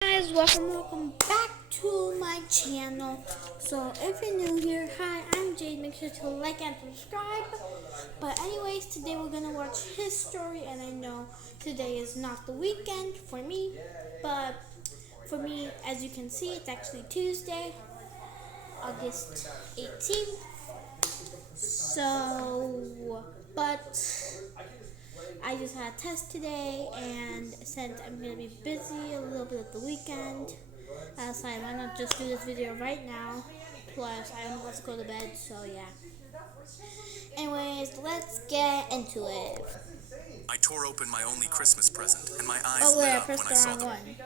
Guys, welcome back to my channel. So if you're new here, hi, I'm Jade. Make sure to like and subscribe. But anyways, today we're gonna watch his story, and I know today is not the weekend for me, but for me, as you can see, it's actually Tuesday, August 18th. But I just had a test today, and since I'm going to be busy a little bit of the weekend, I decided why not just do this video right now. Plus, I am about to go to bed, so yeah. Anyways, let's get into it. I tore open my only Christmas present, and my eyes Oh wait, lit I up when pressed I the saw wrong the. one.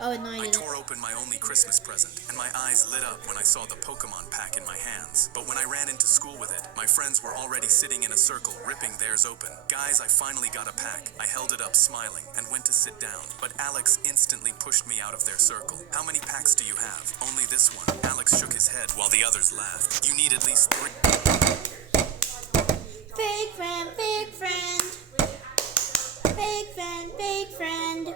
Oh no, I I didn't. tore open my only Christmas present, and my eyes lit up when I saw the Pokemon pack in my hands. But when I ran into school with it, my friends were already sitting in a circle, ripping theirs open. Guys, I finally got a pack. I held it up smiling and went to sit down. But Alex instantly pushed me out of their circle. How many packs do you have? Only this one. Alex shook his head while the others laughed. You need at least 3. Fake friend, fake friend. Fake friend, fake friend.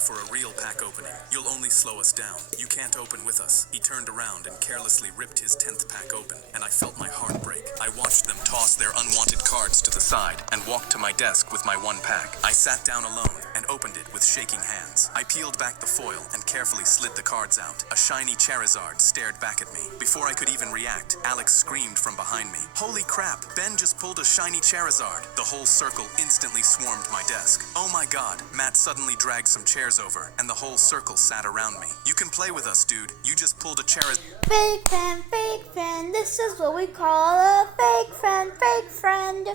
For a real pack opening. You'll only slow us down. You can't open with us. He turned around and carelessly ripped his 10th pack open, and I felt my heart break. I watched them toss their unwanted cards to the side and walked to my desk with my one pack. I sat down alone and opened it with shaking hands. I peeled back the foil and carefully slid the cards out. A shiny Charizard stared back at me. Before I could even react, Alex screamed from behind me. Holy crap, Ben just pulled a shiny Charizard. The whole circle instantly swarmed my desk. Oh my god, Matt suddenly dragged some chairs over, and the whole circle sat around me. You can play with us, dude. You just pulled a Charizard. Fake friend. This is what we call a fake friend, fake friend.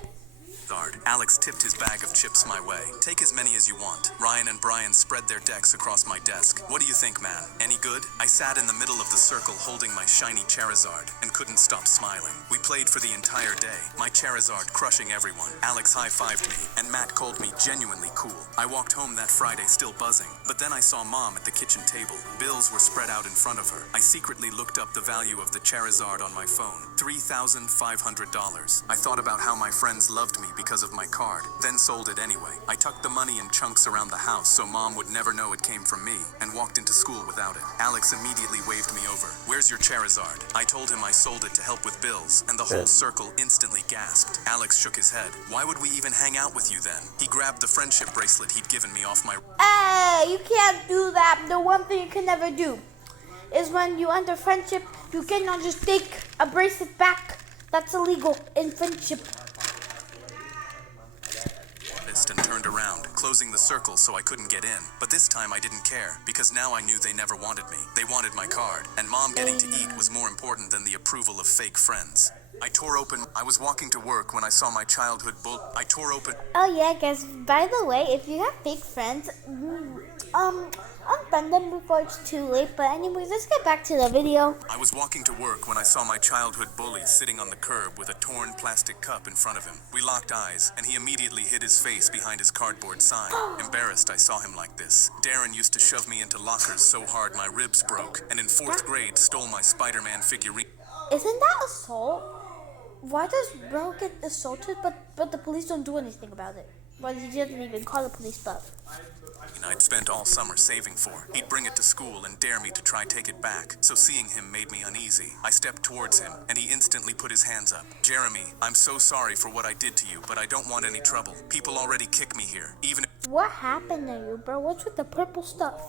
Alex tipped his bag of chips my way. Take as many as you want. Ryan and Brian spread their decks across my desk. What do you think, man? Any good? I sat in the middle of the circle holding my shiny Charizard and couldn't stop smiling. We played for the entire day, my Charizard crushing everyone. Alex high-fived me, and Matt called me genuinely cool. I walked home that Friday still buzzing, but then I saw Mom at the kitchen table. Bills were spread out in front of her. I secretly looked up the value of the Charizard on my phone. $3,500. I thought about how my friends loved me because of my card, then sold it anyway. I tucked the money in chunks around the house so Mom would never know it came from me, and walked into school without it. Alex immediately waved me over. Where's your Charizard? I told him I sold it to help with bills, and the whole circle instantly gasped. Alex shook his head. Why would we even hang out with you then? He grabbed the friendship bracelet he'd given me off my... Hey, you can't do that. The one thing you can never do is when you enter friendship, you cannot just take a bracelet back. That's illegal in friendship. And turned around, closing the circle so I couldn't get in. But this time I didn't care, because now I knew they never wanted me. They wanted my card, and Mom getting to eat was more important than the approval of fake friends. I was walking to work when I saw my childhood Oh yeah, guys, by the way, if you have fake friends, unfriend them before it's too late. But anyways, let's get back to the video. I was walking to work when I saw my childhood bully sitting on the curb with a torn plastic cup in front of him. We locked eyes, and he immediately hid his face behind his cardboard sign. Embarrassed, I saw him like this. Darren used to shove me into lockers so hard my ribs broke, and in 4th grade stole my Spider-Man figurine. Isn't that assault? Why does bro get assaulted, but the police don't do anything about it? Well, he doesn't even call the police, but... I'd spent all summer saving for. He'd bring it to school and dare me to try take it back, so seeing him made me uneasy. I stepped towards him, and he instantly put his hands up. Jeremy, I'm so sorry for what I did to you, but I don't want any trouble. People already kick me here, even What happened to you, bro? What's with the purple stuff?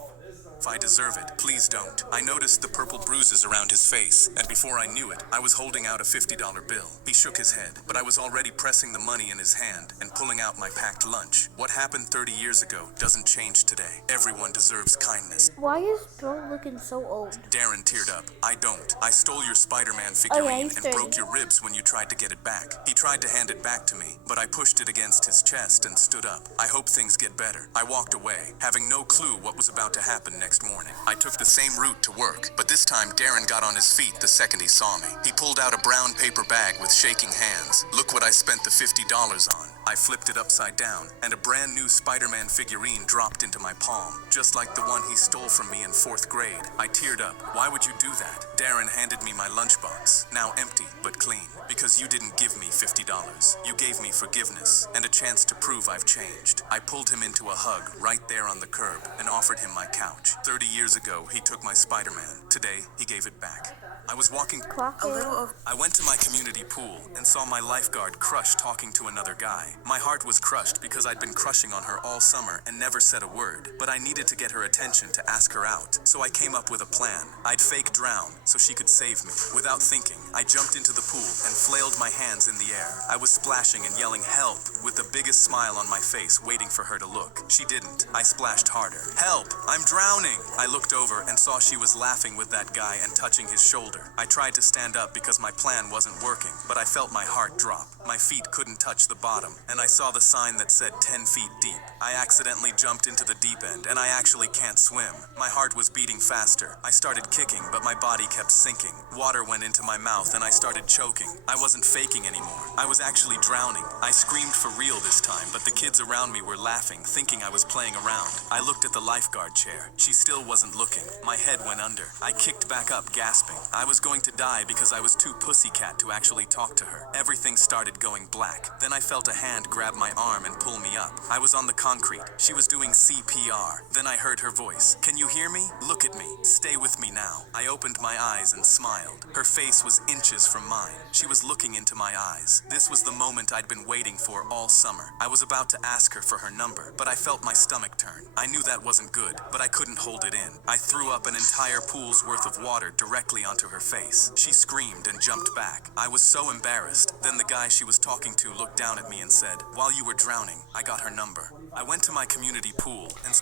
if I deserve it. Please don't. I noticed the purple bruises around his face, and before I knew it, I was holding out a $50 bill. He shook his head, but I was already pressing the money in his hand and pulling out my packed lunch. What happened 30 years ago doesn't change today. Everyone deserves kindness. Why is bro looking so old? Darren teared up. I don't. I stole your Spider-Man Oh, figurine yeah, he's and 30. broke your ribs when you tried to get it back. He tried to hand it back to me, but I pushed it against his chest and stood up. I hope things get better. I walked away, having no clue what was about to happen next morning. I took the same route to work, but this time Darren got on his feet the second he saw me. He pulled out a brown paper bag with shaking hands. Look what I spent the $50 on. I flipped it upside down, and a brand new Spider-Man figurine dropped into my palm, just like the one he stole from me in 4th grade. I teared up. Why would you do that? Darren handed me my lunchbox, now empty but clean. Because you didn't give me $50. You gave me forgiveness and a chance to prove I've changed. I pulled him into a hug right there on the curb and offered him my couch. 30 years ago, he took my Spider-Man. Today, he gave it back. I was walking Clock a it. little over. I went to my community pool and saw my lifeguard Crush talking to another guy. My heart was crushed because I'd been crushing on her all summer and never said a word. But I needed to get her attention to ask her out. So I came up with a plan. I'd fake drown so she could save me. Without thinking, I jumped into the pool and flailed my hands in the air. I was splashing and yelling help with the biggest smile on my face, waiting for her to look. She didn't. I splashed harder. Help! I'm drowning! I looked over and saw she was laughing with that guy and touching his shoulder. I tried to stand up because my plan wasn't working, but I felt my heart drop. My feet couldn't touch the bottom, and I saw the sign that said 10 feet deep. I accidentally jumped into the deep end, and I actually can't swim. My heart was beating faster. I started kicking, but my body kept sinking. Water went into my mouth, and I started choking. I wasn't faking anymore. I was actually drowning. I screamed for real this time, but the kids around me were laughing, thinking I was playing around. I looked at the lifeguard chair. She still wasn't looking. My head went under. I kicked back up, gasping. I was going to die because I was too pussycat to actually talk to her. Everything started going black. Then I felt a hand grab my arm and pull me up. I was on the concrete. She was doing CPR. Then I heard her voice. Can you hear me? Look at me. Stay with me now. I opened my eyes and smiled. Her face was inches from mine. She was looking into my eyes. This was the moment I'd been waiting for all summer. I was about to ask her for her number, but I felt my stomach turn. I knew that wasn't good, but I couldn't hold it in. I threw up an entire pool's worth of water directly onto her face. She screamed and jumped back. I was so embarrassed. Then the guy she was talking to looked down at me and said, "While you were drowning, I got her number." I went to my community pool and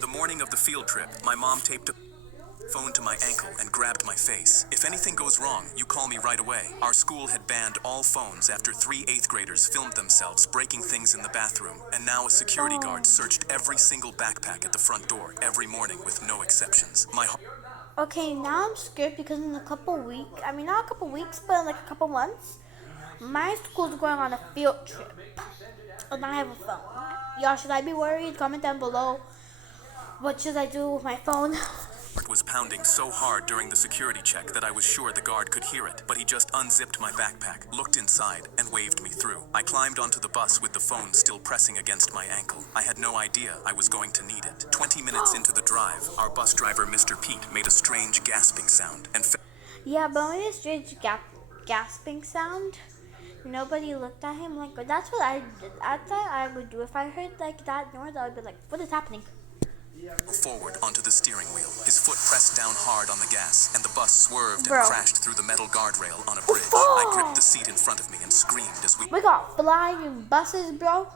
the morning of the field trip, my mom taped a phone to my ankle and grabbed my face. If anything goes wrong, you call me right away. Our school had banned all phones after 3 8th graders filmed themselves breaking things in the bathroom, and now a security guard searched every single backpack at the front door every morning with no exceptions. Okay, now I'm scared because in a couple weeks, I mean not a couple weeks, but in like a couple months, my school's going on a field trip. And I have a phone. Y'all, should I be worried? Comment down below. What should I do with my phone? It was pounding so hard during the security check that I was sure the guard could hear it, but he just unzipped my backpack, looked inside, and waved me through. I climbed onto the bus with the phone still pressing against my ankle. I had no idea I was going to need it. 20 minutes into the drive, our bus driver, Mr. Pete, made a strange gasping sound and Yeah, but when it's strange gasping sound, nobody looked at him like, that's what I did. I thought I would do if I heard like that noise. I would be like, what is happening? Forward onto the steering wheel. His foot pressed down hard on the gas, and the bus swerved and crashed through the metal guardrail on a bridge. I gripped the seat in front of me and screamed as we got flying buses, bro.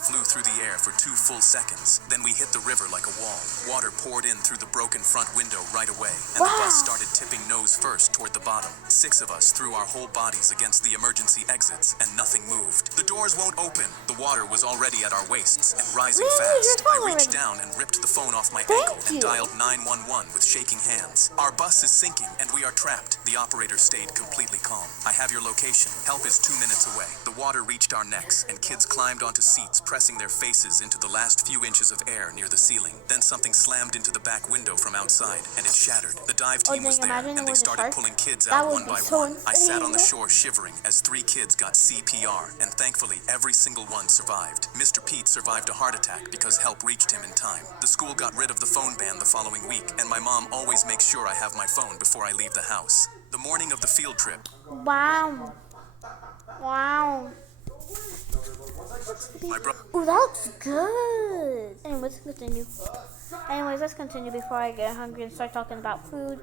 flew through the air for 2 full seconds. Then we hit the river like a wall. Water poured in through the broken front window right away, and the bus started tipping nose first toward the bottom. 6 of us threw our whole bodies against the emergency exits, and nothing moved. The doors won't open. The water was already at our waists and rising fast. I reached down and ripped the phone off my ankle and dialed 911 with shaking hands. Our bus is sinking, and we are trapped. The operator stayed completely calm. I have your location. Help is 2 minutes away. The water reached our necks, and kids climbed onto seats, pressing their faces into the last few inches of air near the ceiling. Then something slammed into the back window from outside, and it shattered. The dive team was there, and they started pulling kids out one by one. I sat on the shore shivering as 3 kids got CPR, and thankfully every single one survived. Mr. Pete survived a heart attack because help reached him in time. The school got rid of the phone ban the following week, and my mom always makes sure I have my phone before I leave the house. The morning of the field trip. Wow. Wow. Ooh, that looks good. Anyways, let's continue before I get hungry and start talking about food.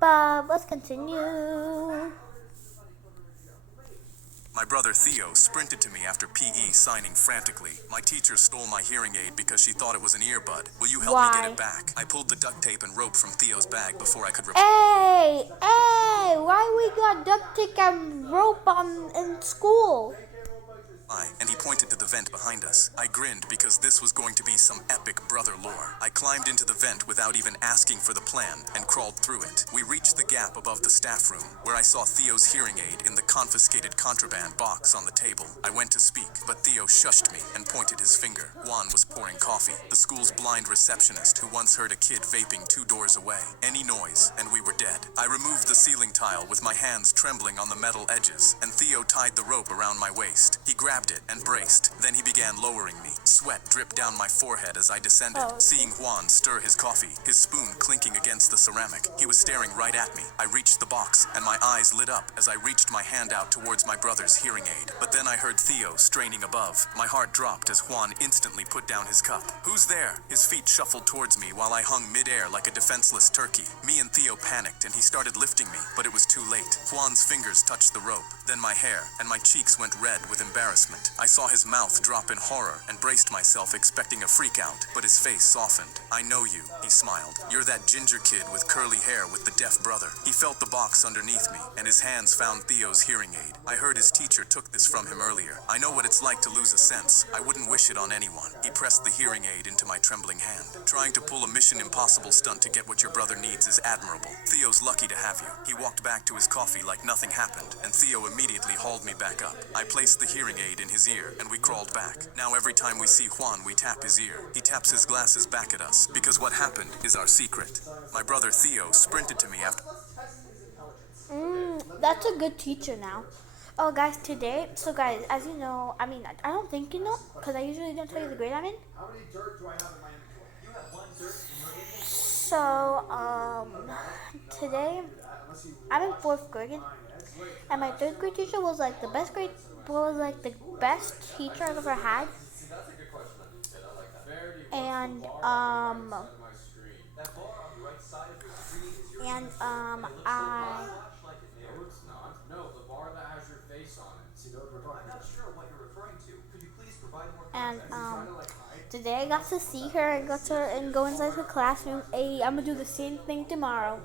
But let's continue. My brother Theo sprinted to me after PE, signing frantically. My teacher stole my hearing aid because she thought it was an earbud. Will you help me get it back? I pulled the duct tape and rope from Theo's bag before I could Hey, why we got duct tape and rope in school? and he pointed to the vent behind us. I grinned because this was going to be some epic brother lore. I climbed into the vent without even asking for the plan and crawled through it. We reached the gap above the staff room, where I saw Theo's hearing aid in the confiscated contraband box on the table. I went to speak, but Theo shushed me and pointed his finger. Juan was pouring coffee, the school's blind receptionist who once heard a kid vaping 2 doors away. Any noise, and we were dead. I removed the ceiling tile with my hands trembling on the metal edges, and Theo tied the rope around my waist. He grabbed it and braced. Then he began lowering me. Sweat dripped down my forehead as I descended, seeing Juan stir his coffee, his spoon clinking against the ceramic. He was staring right at me. I reached the box, and my eyes lit up as I reached my hand out towards my brother's hearing aid. But then I heard Theo straining above. My heart dropped as Juan instantly put down his cup. "Who's there?" His feet shuffled towards me while I hung midair like a defenseless turkey. Me and Theo panicked, and he started lifting me, but it was too late. Juan's fingers touched the rope, then my hair, and my cheeks went red with embarrassment. I saw his mouth drop in horror and braced myself expecting a freak out, but his face softened. "I know you," he smiled. "You're that ginger kid with curly hair with the deaf brother." He felt the box underneath me, and his hands found Theo's hearing aid. I heard his teacher took this from him earlier. I know what it's like to lose a sense. I wouldn't wish it on anyone. He pressed the hearing aid into my trembling hand. "Trying to pull a Mission Impossible stunt to get what your brother needs is admirable. Theo's lucky to have you." He walked back to his coffee like nothing happened, and Theo immediately hauled me back up. I placed the hearing aid in his ear, and we crawled back. Now every time we see Juan, we tap his ear. He taps his glasses back at us, because what happened is our secret. My brother Theo sprinted to me after... That's a good teacher now. Oh, guys, today, so guys, as you know, I mean, I don't think you know, because I usually don't tell you the grade I'm in. How many dirt do I have in my inventory? You have 1 dirt in your inventory. So, today, I'm in 4th grade, and my 3rd grade teacher was like the best teacher I've ever had. That's a good question. I like that. And, My screen. That bar on the right side of your screen is your I, flashlight. No, it's not. No, the bar that has your face on it. See, those we're talking. I'm not sure what you're referring to. Could you please provide more context? today I got to see her and got to go inside her classroom. Hey, I'm gonna do the same thing tomorrow.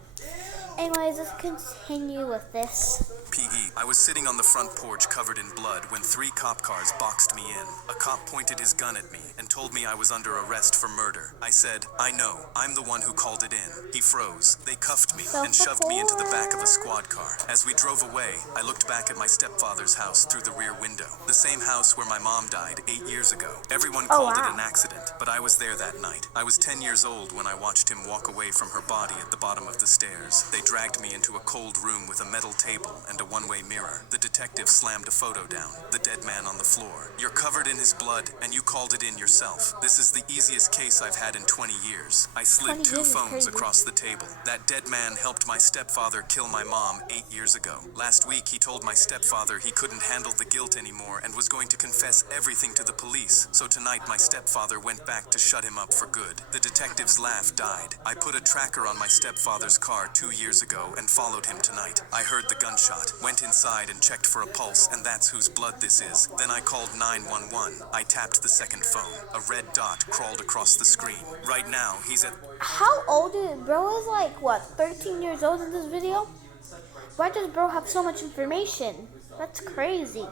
Anyways, let's continue with this. PE. I was sitting on the front porch covered in blood when 3 cop cars boxed me in. A cop pointed his gun at me and told me I was under arrest for murder. I said, "I know, I'm the one who called it in." He froze. They cuffed me and shoved me into the back of a squad car. As we drove away, I looked back at my stepfather's house through the rear window. The same house where my mom died 8 years ago. Everyone called it an accident, but I was there that night. I was 10 years old when I watched him walk away from her body at the bottom of the stairs. They dragged me into a cold room with a metal table and a one-way mirror. The detective slammed a photo down. The dead man on the floor. "You're covered in his blood, and you called it in yourself. This is the easiest case I've had in 20 years. I slid 2 phones across the table. That dead man helped my stepfather kill my mom 8 years ago. Last week, he told my stepfather he couldn't handle the guilt anymore and was going to confess everything to the police. So tonight, my stepfather went back to shut him up for good." The detective's laugh died. "I put a tracker on my stepfather's car 2 years ago and followed him tonight. I heard the gunshot, went inside and checked for a pulse, and that's whose blood this is. Then I called 911. I tapped the second phone. A red dot crawled across the screen. Right now, he's at... How old is bro? Is like what, 13 years old in this video? Why does bro have so much information? That's crazy.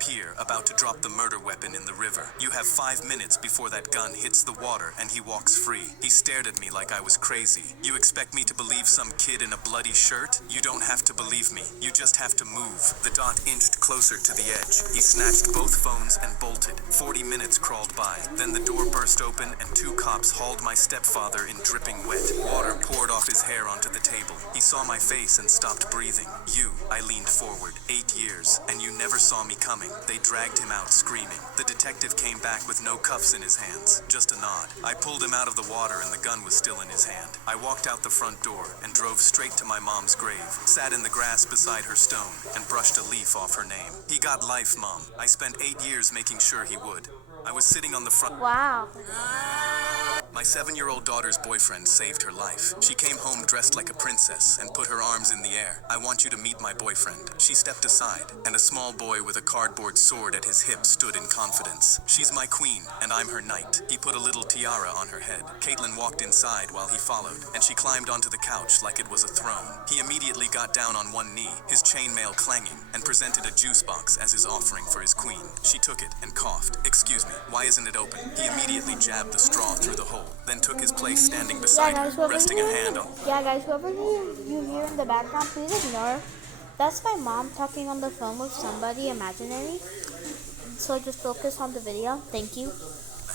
pier about to drop the murder weapon in the river. You have 5 minutes before that gun hits the water and he walks free. He stared at me like I was crazy. You expect me to believe some kid in a bloody shirt? You don't have to believe me. You just have to move. The dot inched closer to the edge. He snatched both phones and bolted. 40 minutes crawled by. Then the door burst open and 2 cops hauled my stepfather in dripping wet. Water poured off his hair onto the table. He saw my face and stopped breathing. I leaned forward. 8 years, and you never saw me coming. They dragged him out screaming. The detective came back with no cuffs in his hands, just a nod. I pulled him out of the water and the gun was still in his hand. I walked out the front door and drove straight to my mom's grave, sat in the grass beside her stone, and brushed a leaf off her name. He got life, Mom. I spent 8 years making sure he would. I was sitting on the front... Wow. My My 7-year-old daughter's boyfriend saved her life. She came home dressed like a princess and put her arms in the air. I want you to meet my boyfriend. She stepped aside, and a small boy with a cardboard sword at his hip stood in confidence. She's my queen, and I'm her knight. He put a little tiara on her head. Caitlin walked inside while he followed, and she climbed onto the couch like it was a throne. He immediately got down on one knee, his chainmail clanging, and presented a juice box as his offering for his queen. She took it and coughed. "Excuse me, why isn't it open?" He immediately jabbed the straw through the hole, then took his place standing beside her, resting a hand on. Yeah, guys, whoever you hear in the background, please ignore. That's my mom talking on the phone with somebody imaginary. So just focus on the video. Thank you.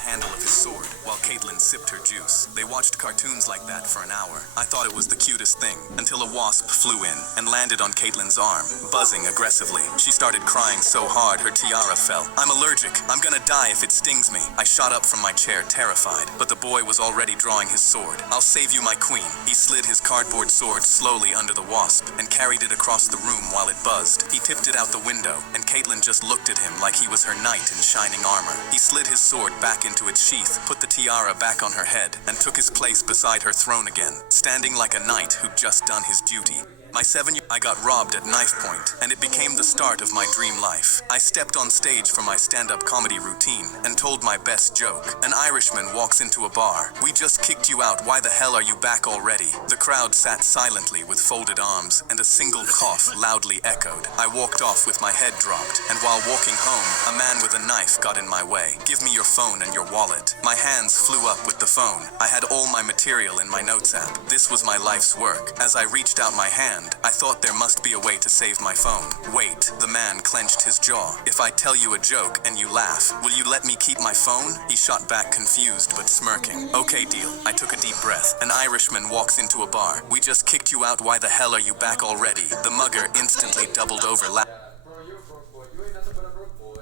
Handle of his sword while Caitlin sipped her juice. They watched cartoons like that for an hour. I thought it was the cutest thing until a wasp flew in and landed on Caitlin's arm, buzzing aggressively. She started crying so hard her tiara fell. "I'm allergic. I'm gonna die if it stings me." I shot up from my chair terrified, but the boy was already drawing his sword. "I'll save you, my queen." He slid his cardboard sword slowly under the wasp and carried it across the room while it buzzed. He tipped it out the window, and Caitlin just looked at him like he was her knight in shining armor. He slid his sword back into its sheath, put the tiara back on her head, and took his place beside her throne again, standing like a knight who'd just done his duty. My 7 year I got robbed at knife point, and it became the start of my dream life. I stepped on stage for my stand-up comedy routine and told my best joke. An Irishman walks into a bar. "We just kicked you out. Why the hell are you back already?" The crowd sat silently with folded arms, and a single cough loudly echoed. I walked off with my head dropped, and while walking home, a man with a knife got in my way. "Give me your phone and your wallet." My hands flew up with the phone. I had all my material in my notes app. This was my life's work. As I reached out my hand, I thought there must be a way to save my phone. "Wait," the man clenched his jaw. "If I tell you a joke and you laugh, will you let me keep my phone?" He shot back confused but smirking. "Okay, deal." I took a deep breath. An Irishman walks into a bar. "We just kicked you out. Why the hell are you back already?" The mugger instantly doubled over laughing. Bro, you're a broke boy. You ain't nothing but a broke boy.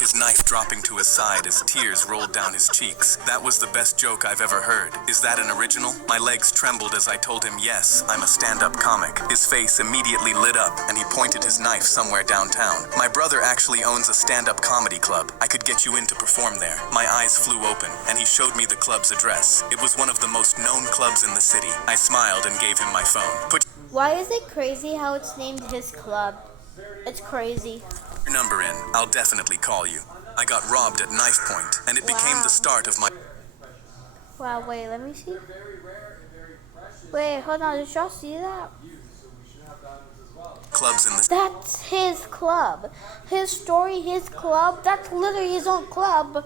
His knife dropping to his side as tears rolled down his cheeks. That was the best joke I've ever heard. Is that an original? My legs trembled as I told him, yes, I'm a stand-up comic. His face immediately lit up, and he pointed his knife somewhere downtown. My brother actually owns a stand-up comedy club. I could get you in to perform there. My eyes flew open, and he showed me the club's address. It was one of the most known clubs in the city. I smiled and gave him my phone. "Put Why is it crazy how it's named his club? It's crazy. your number in. I'll definitely call you." I got robbed at knife point, and it became the start of my Wow, wait, let me see. Wait, hold on, did y'all see that? clubs in the That's his club. His story, his club. That's literally his own club.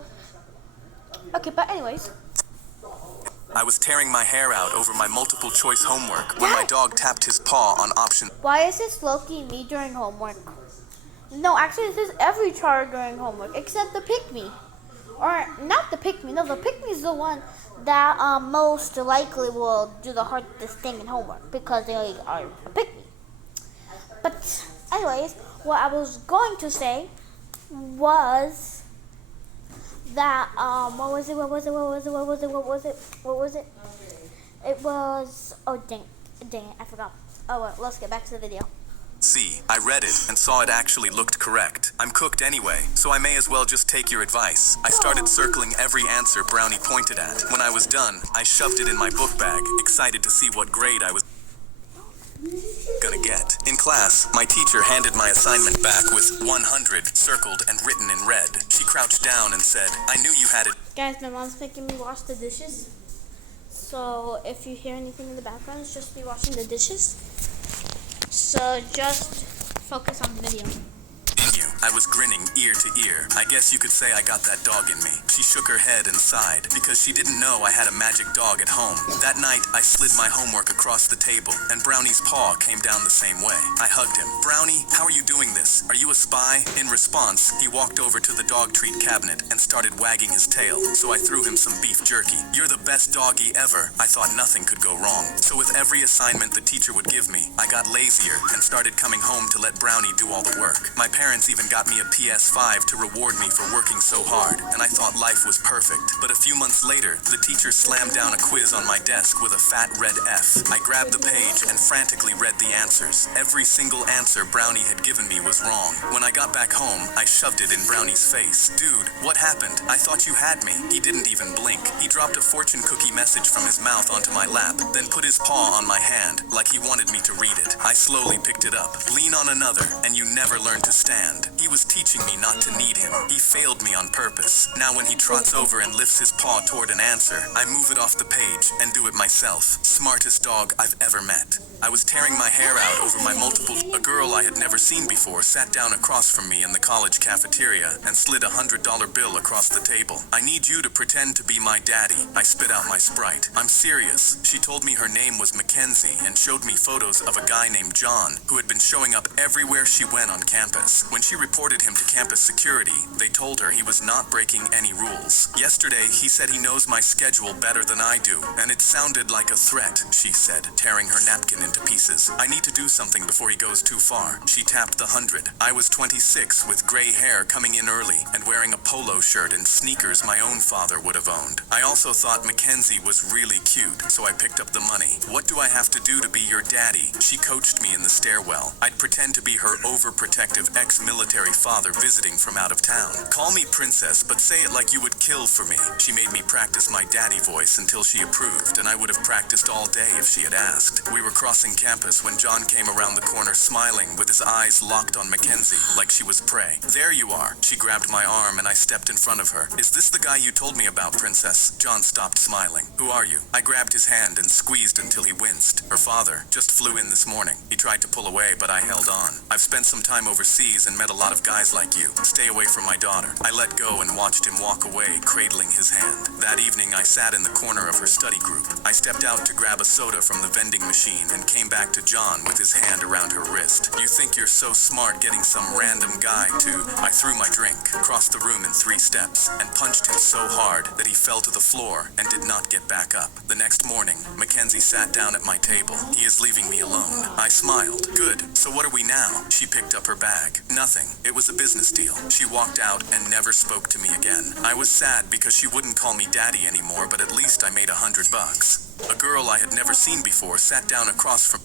Okay, but anyways. I was tearing my hair out over my multiple choice homework when my dog tapped his paw on option. Why is this Loki me during homework? No, actually this is every child during homework, except the pick-me. Or, not the pick-me, no, the pick-me is the one that most likely will do the hardest thing in homework, because they are a pick-me. But, anyways, what I was going to say was that, what was it? It was, oh, dang it, I forgot. Oh, well, let's get back to the video. See, I read it and saw it actually looked correct. I'm cooked anyway, so I may as well just take your advice. I started circling every answer Brownie pointed at. When I was done, I shoved it in my book bag, excited to see what grade I was gonna get. In class, my teacher handed my assignment back with 100 circled and written in red. She crouched down and said, "I knew you had it." Guys, my mom's making me wash the dishes. So if you hear anything in the background, it's just me washing the dishes. So just focus on the video. I was grinning ear to ear. I guess you could say I got that dog in me. She shook her head and sighed because she didn't know I had a magic dog at home. That night, I slid my homework across the table, and Brownie's paw came down the same way. I hugged him. "Brownie, how are you doing this? Are you a spy?" In response, he walked over to the dog treat cabinet and started wagging his tail, so I threw him some beef jerky. "You're the best doggy ever." I thought nothing could go wrong. So with every assignment the teacher would give me, I got lazier and started coming home to let Brownie do all the work. My parents even got got me a PS5 to reward me for working so hard, and I thought life was perfect. But a few months later, the teacher slammed down a quiz on my desk with a fat red F. I grabbed the page and frantically read the answers. Every single answer Brownie had given me was wrong. When I got back home, I shoved it in Brownie's face. Dude, what happened? I thought you had me. He didn't even blink. He dropped a fortune cookie message from his mouth onto my lap, then put his paw on my hand, like he wanted me to read it. I slowly picked it up. Lean on another, and you never learn to stand. He was teaching me not to need him. He failed me on purpose. Now when he trots over and lifts his paw toward an answer, I move it off the page and do it myself. Smartest dog I've ever met. I was tearing my hair out over my multiple. A girl I had never seen before sat down across from me in the college cafeteria and slid a $100 bill across the table. I need you to pretend to be my daddy. I spit out my Sprite. I'm serious. She told me her name was Mackenzie and showed me photos of a guy named John who had been showing up everywhere she went on campus. When she reported him to campus security, they told her he was not breaking any rules. Yesterday, he said he knows my schedule better than I do, and it sounded like a threat, she said, tearing her napkin into pieces. I need to do something before he goes too far. She tapped the 100. I was 26 with gray hair coming in early and wearing a polo shirt and sneakers my own father would have owned. I also thought Mackenzie was really cute, so I picked up the money. What do I have to do to be your daddy? She coached me in the stairwell. I'd pretend to be her overprotective ex-military father visiting from out of town. Call me princess, but say it like you would kill for me. She made me practice my daddy voice until she approved, and I would have practiced all day if she had asked. We were crossing campus when John came around the corner smiling with his eyes locked on Mackenzie like she was prey. There you are. She grabbed my arm and I stepped in front of her. Is this the guy you told me about, princess? John stopped smiling. Who are you? I grabbed his hand and squeezed until he winced. Her father just flew in this morning. He tried to pull away, but I held on. I've spent some time overseas and met a lot of guys like you. Stay away from my daughter. I let go and watched him walk away, cradling his hand. That evening, I sat in the corner of her study group. I stepped out to grab a soda from the vending machine and came back to John with his hand around her wrist. You think you're so smart getting some random guy to... I threw my drink, crossed the room in 3 steps, and punched him so hard that he fell to the floor and did not get back up. The next morning, Mackenzie sat down at my table. He is leaving me alone. I smiled. Good. So what are we now? She picked up her bag. Nothing. It was a business deal. She walked out and never spoke to me again. I was sad because she wouldn't call me daddy anymore, but at least I made $100. A girl I had never seen before sat down across from...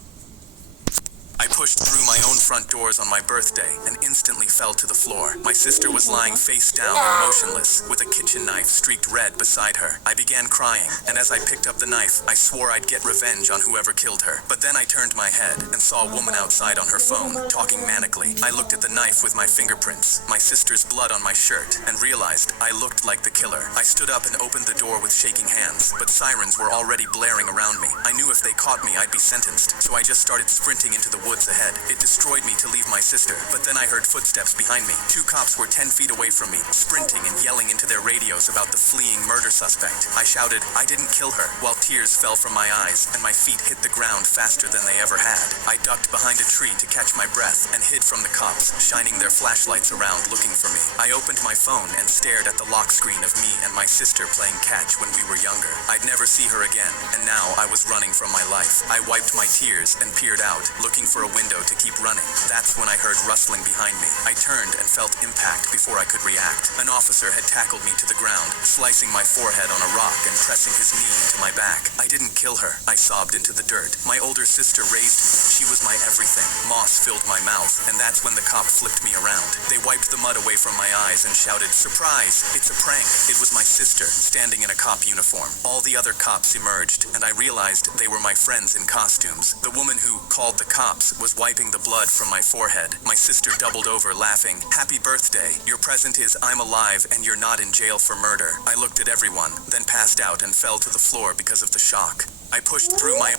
I pushed through my own front doors on my birthday and instantly fell to the floor. My sister was lying face down and motionless, with a kitchen knife streaked red beside her. I began crying, and as I picked up the knife, I swore I'd get revenge on whoever killed her. But then I turned my head and saw a woman outside on her phone, talking manically. I looked at the knife with my fingerprints, my sister's blood on my shirt, and realized I looked like the killer. I stood up and opened the door with shaking hands, but sirens were already blaring around me. I knew if they caught me, I'd be sentenced, so I just started sprinting into the woods ahead. It destroyed me to leave my sister, but then I heard footsteps behind me. 2 cops were 10 feet away from me, sprinting and yelling into their radios about the fleeing murder suspect. I shouted, I didn't kill her, while tears fell from my eyes and my feet hit the ground faster than they ever had. I ducked behind a tree to catch my breath and hid from the cops, shining their flashlights around looking for me. I opened my phone and stared at the lock screen of me and my sister playing catch when we were younger. I'd never see her again, and now I was running from my life. I wiped my tears and peered out, looking for a window to keep running. That's when I heard rustling behind me. I turned and felt impact before I could react. An officer had tackled me to the ground, slicing my forehead on a rock and pressing his knee into my back. I didn't kill her. I sobbed into the dirt. My older sister raised me. She was my everything. Moss filled my mouth, and that's when the cop flipped me around. They wiped the mud away from my eyes and shouted, surprise! It's a prank. It was my sister, standing in a cop uniform. All the other cops emerged, and I realized they were my friends in costumes. The woman who called the cops was wiping the blood from my forehead. My sister doubled over, laughing. Happy birthday. Your present is I'm alive and you're not in jail for murder. I looked at everyone, then passed out and fell to the floor because of the shock. I pushed through my...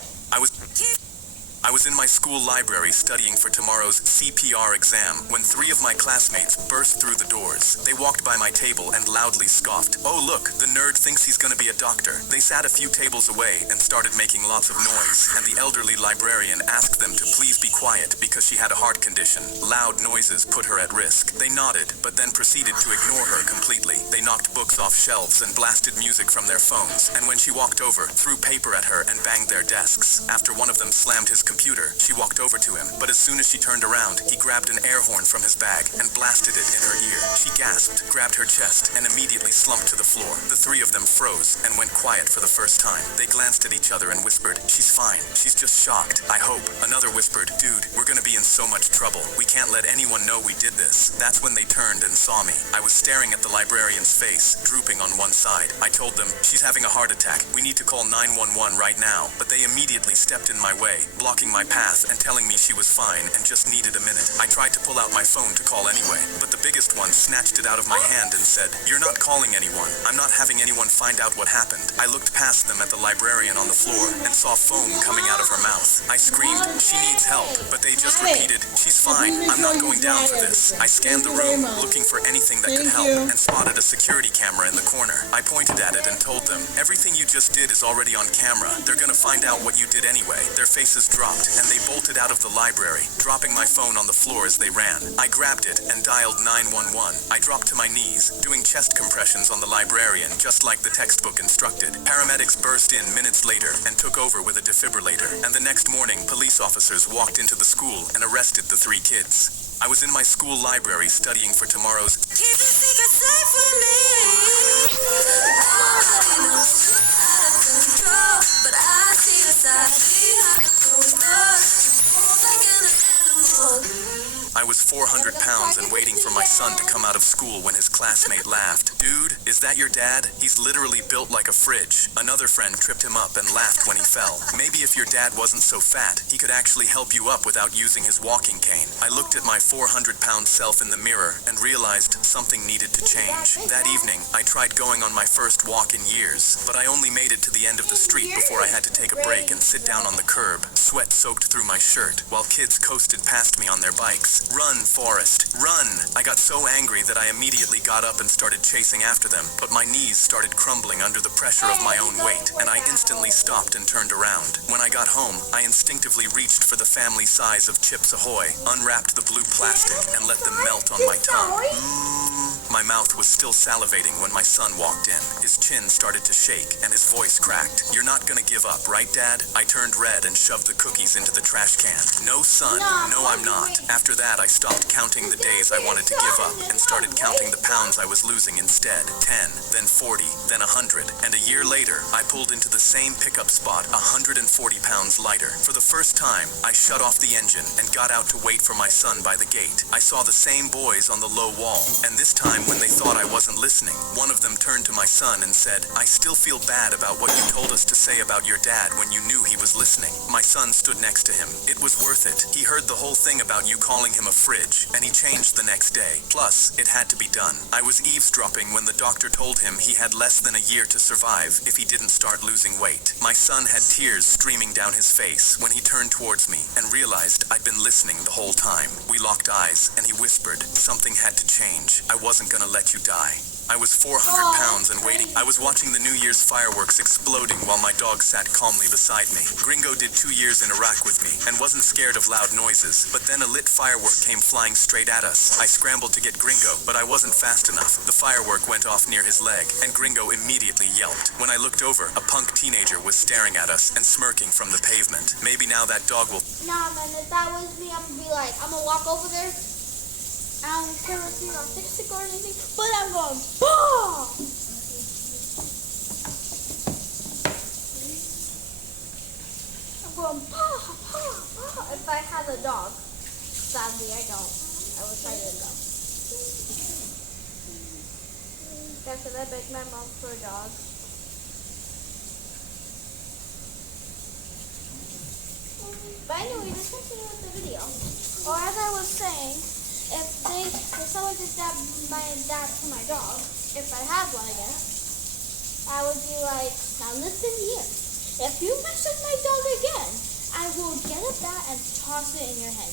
I was in my school library studying for tomorrow's CPR exam when 3 of my classmates burst through the doors. They walked by my table and loudly scoffed. Oh look, the nerd thinks he's gonna be a doctor. They sat a few tables away and started making lots of noise, and the elderly librarian asked them to please be quiet because she had a heart condition. Loud noises put her at risk. They nodded, but then proceeded to ignore her completely. They knocked books off shelves and blasted music from their phones, and when she walked over, threw paper at her and banged their desks. After one of them slammed his computer. She walked over to him, but as soon as she turned around, he grabbed an air horn from his bag and blasted it in her ear. She gasped, grabbed her chest, and immediately slumped to the floor. The three of them froze and went quiet for the first time. They glanced at each other and whispered, "She's fine. She's just shocked. I hope." Another whispered, "Dude, we're gonna be in so much trouble. We can't let anyone know we did this." That's when they turned and saw me. I was staring at the librarian's face, drooping on one side. I told them, "She's having a heart attack. We need to call 911 right now." But they immediately stepped in my way, blocking my path and telling me she was fine and just needed a minute. I tried to pull out my phone to call anyway, but the biggest one snatched it out of my hand and said, "You're not calling anyone. I'm not having anyone find out what happened." I looked past them at the librarian on the floor and saw foam coming out of her mouth. I screamed, "She needs help," but they just repeated, "She's fine. I'm not going down for this." I scanned the room, looking for anything that could help, and spotted a security camera in the corner. I pointed at it and told them, "Everything you just did is already on camera. They're gonna find out what you did anyway." Their faces dropped, and they bolted out of the library, dropping my phone on the floor as they ran. I grabbed it and dialed 911. I dropped to my knees, doing chest compressions on the librarian, just like the textbook instructed. Paramedics burst in minutes later and took over with a defibrillator, and the next morning, police officers walked into the school and arrested the three kids. I was in my school library studying for tomorrow's Keep the secret safe from me. Nobody knows you're out of control, but I see the side behind the closed doors. You move like an animal. I was 400 pounds and waiting for my son to come out of school when his classmate laughed. "Dude, is that your dad? He's literally built like a fridge." Another friend tripped him up and laughed when he fell. "Maybe if your dad wasn't so fat, he could actually help you up without using his walking cane." I looked at my 400-pound self in the mirror and realized something needed to change. That evening, I tried going on my first walk in years, but I only made it to the end of the street before I had to take a break and sit down on the curb, sweat soaked through my shirt, while kids coasted past me on their bikes. "Run, Forrest, run!" I got so angry that I immediately got up and started chasing after them, but my knees started crumbling under the pressure of my own weight, and I instantly stopped and turned around. When I got home, I instinctively reached for the family size of Chips Ahoy, unwrapped the blue plastic, and let them melt on my tongue. My mouth was still salivating when my son walked in. His chin started to shake, and his voice cracked. "You're not gonna give up, right, Dad?" I turned red and shoved the cookies into the trash can. "No, son. No, I'm not." After that, I stopped counting the days I wanted to give up and started counting the pounds I was losing instead. 10, then 40, then 100. And a year later, I pulled into the same pickup spot 140 pounds lighter. For the first time, I shut off the engine and got out to wait for my son by the gate. I saw the same boys on the low wall, and this time when they thought I wasn't listening, one of them turned to my son and said, "I still feel bad about what you told us to say about your dad when you knew he was listening." My son stood next to him. "It was worth it. He heard the whole thing about you calling him a fridge, and he changed the next day. Plus, it had to be done." I was eavesdropping when the doctor told him he had less than a year to survive if he didn't start losing weight. My son had tears streaming down his face when he turned towards me and realized I'd been listening the whole time. We locked eyes, and he whispered, "Something had to change. I wasn't gonna let you die." I was 400 pounds and waiting. I was watching the New Year's fireworks exploding while my dog sat calmly beside me. Gringo did 2 years in Iraq with me and wasn't scared of loud noises, but then a lit firework came flying straight at us. I scrambled to get Gringo, but I wasn't fast enough. The firework went off near his leg, and Gringo immediately yelped. When I looked over, a punk teenager was staring at us and smirking from the pavement. Maybe now that dog will... Nah, man, if that was me, I'm gonna be like, I'm gonna walk over there. I don't care if you're autistic or anything, but I'm going, BAH! I'm going, BAH, BAH, BAH. If I had a dog. Sadly, I don't. I wish I did though. That's what I beg my mom for a dog. But anyway, let's continue with the video. Or as I was saying, if someone did that my dad to my dog, if I had one again, I would be like, now listen here. If you mess with my dog again, I will get a bat and toss it in your head.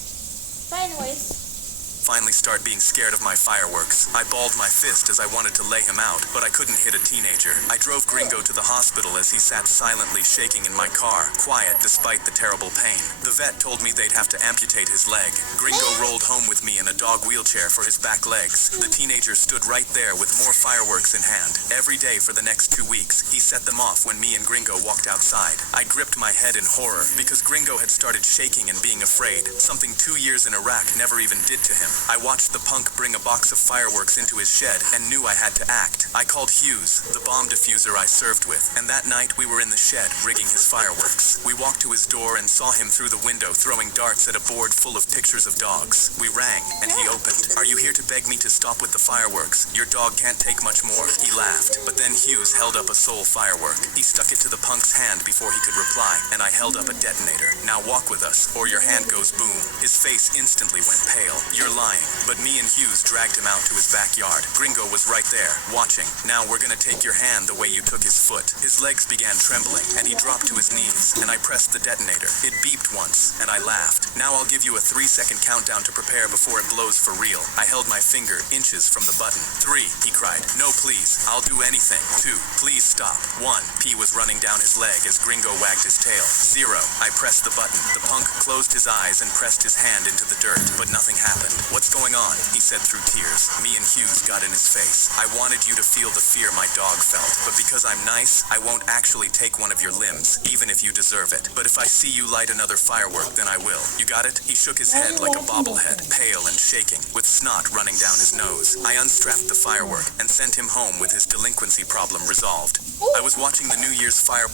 But anyways, finally start being scared of my fireworks. I balled my fist as I wanted to lay him out, but I couldn't hit a teenager. I drove Gringo to the hospital as he sat silently shaking in my car, quiet despite the terrible pain. The vet told me they'd have to amputate his leg. Gringo rolled home with me in a dog wheelchair for his back legs. The teenager stood right there with more fireworks in hand. Every day for the next 2 weeks, he set them off when me and Gringo walked outside. I gripped my head in horror because Gringo had started shaking and being afraid, something 2 years in Iraq never even did to him. I watched the punk bring a box of fireworks into his shed and knew I had to act. I called Hughes, the bomb diffuser I served with, and that night we were in the shed rigging his fireworks. We walked to his door and saw him through the window throwing darts at a board full of pictures of dogs. We rang and he opened. "Are you here to beg me to stop with the fireworks? Your dog can't take much more." He laughed, but then Hughes held up a sole firework. He stuck it to the punk's hand before he could reply, and I held up a detonator. "Now walk with us, or your hand goes boom." His face instantly went pale. "You're lying." But me and Hughes dragged him out to his backyard. Gringo was right there, watching. "Now we're gonna take your hand the way you took his foot." His legs began trembling, and he dropped to his knees, and I pressed the detonator. It beeped once, and I laughed. "Now I'll give you a 3-second countdown to prepare before it blows for real." I held my finger inches from the button. 3, he cried. "No, please. I'll do anything." 2, please stop. 1, P was running down his leg as Gringo wagged his tail. 0, I pressed the button. The punk closed his eyes and pressed his hand into the dirt, but nothing happened. "What's going on?" he said through tears. Me and Hughes got in his face. "I wanted you to feel the fear my dog felt, but because I'm nice, I won't actually take one of your limbs, even if you deserve it. But if I see you light another firework, then I will. You got it?" He shook his head like a bobblehead, pale and shaking, with snot running down his nose. I unstrapped the firework and sent him home with his delinquency problem resolved. I was watching the New Year's fire.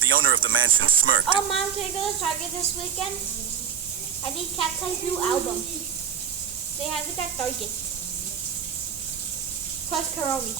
The owner of the mansion smirked. Oh, Mom, can I go to Target this weekend? I need Cat's Eye's new album. They have it at Target. Plus Karoli.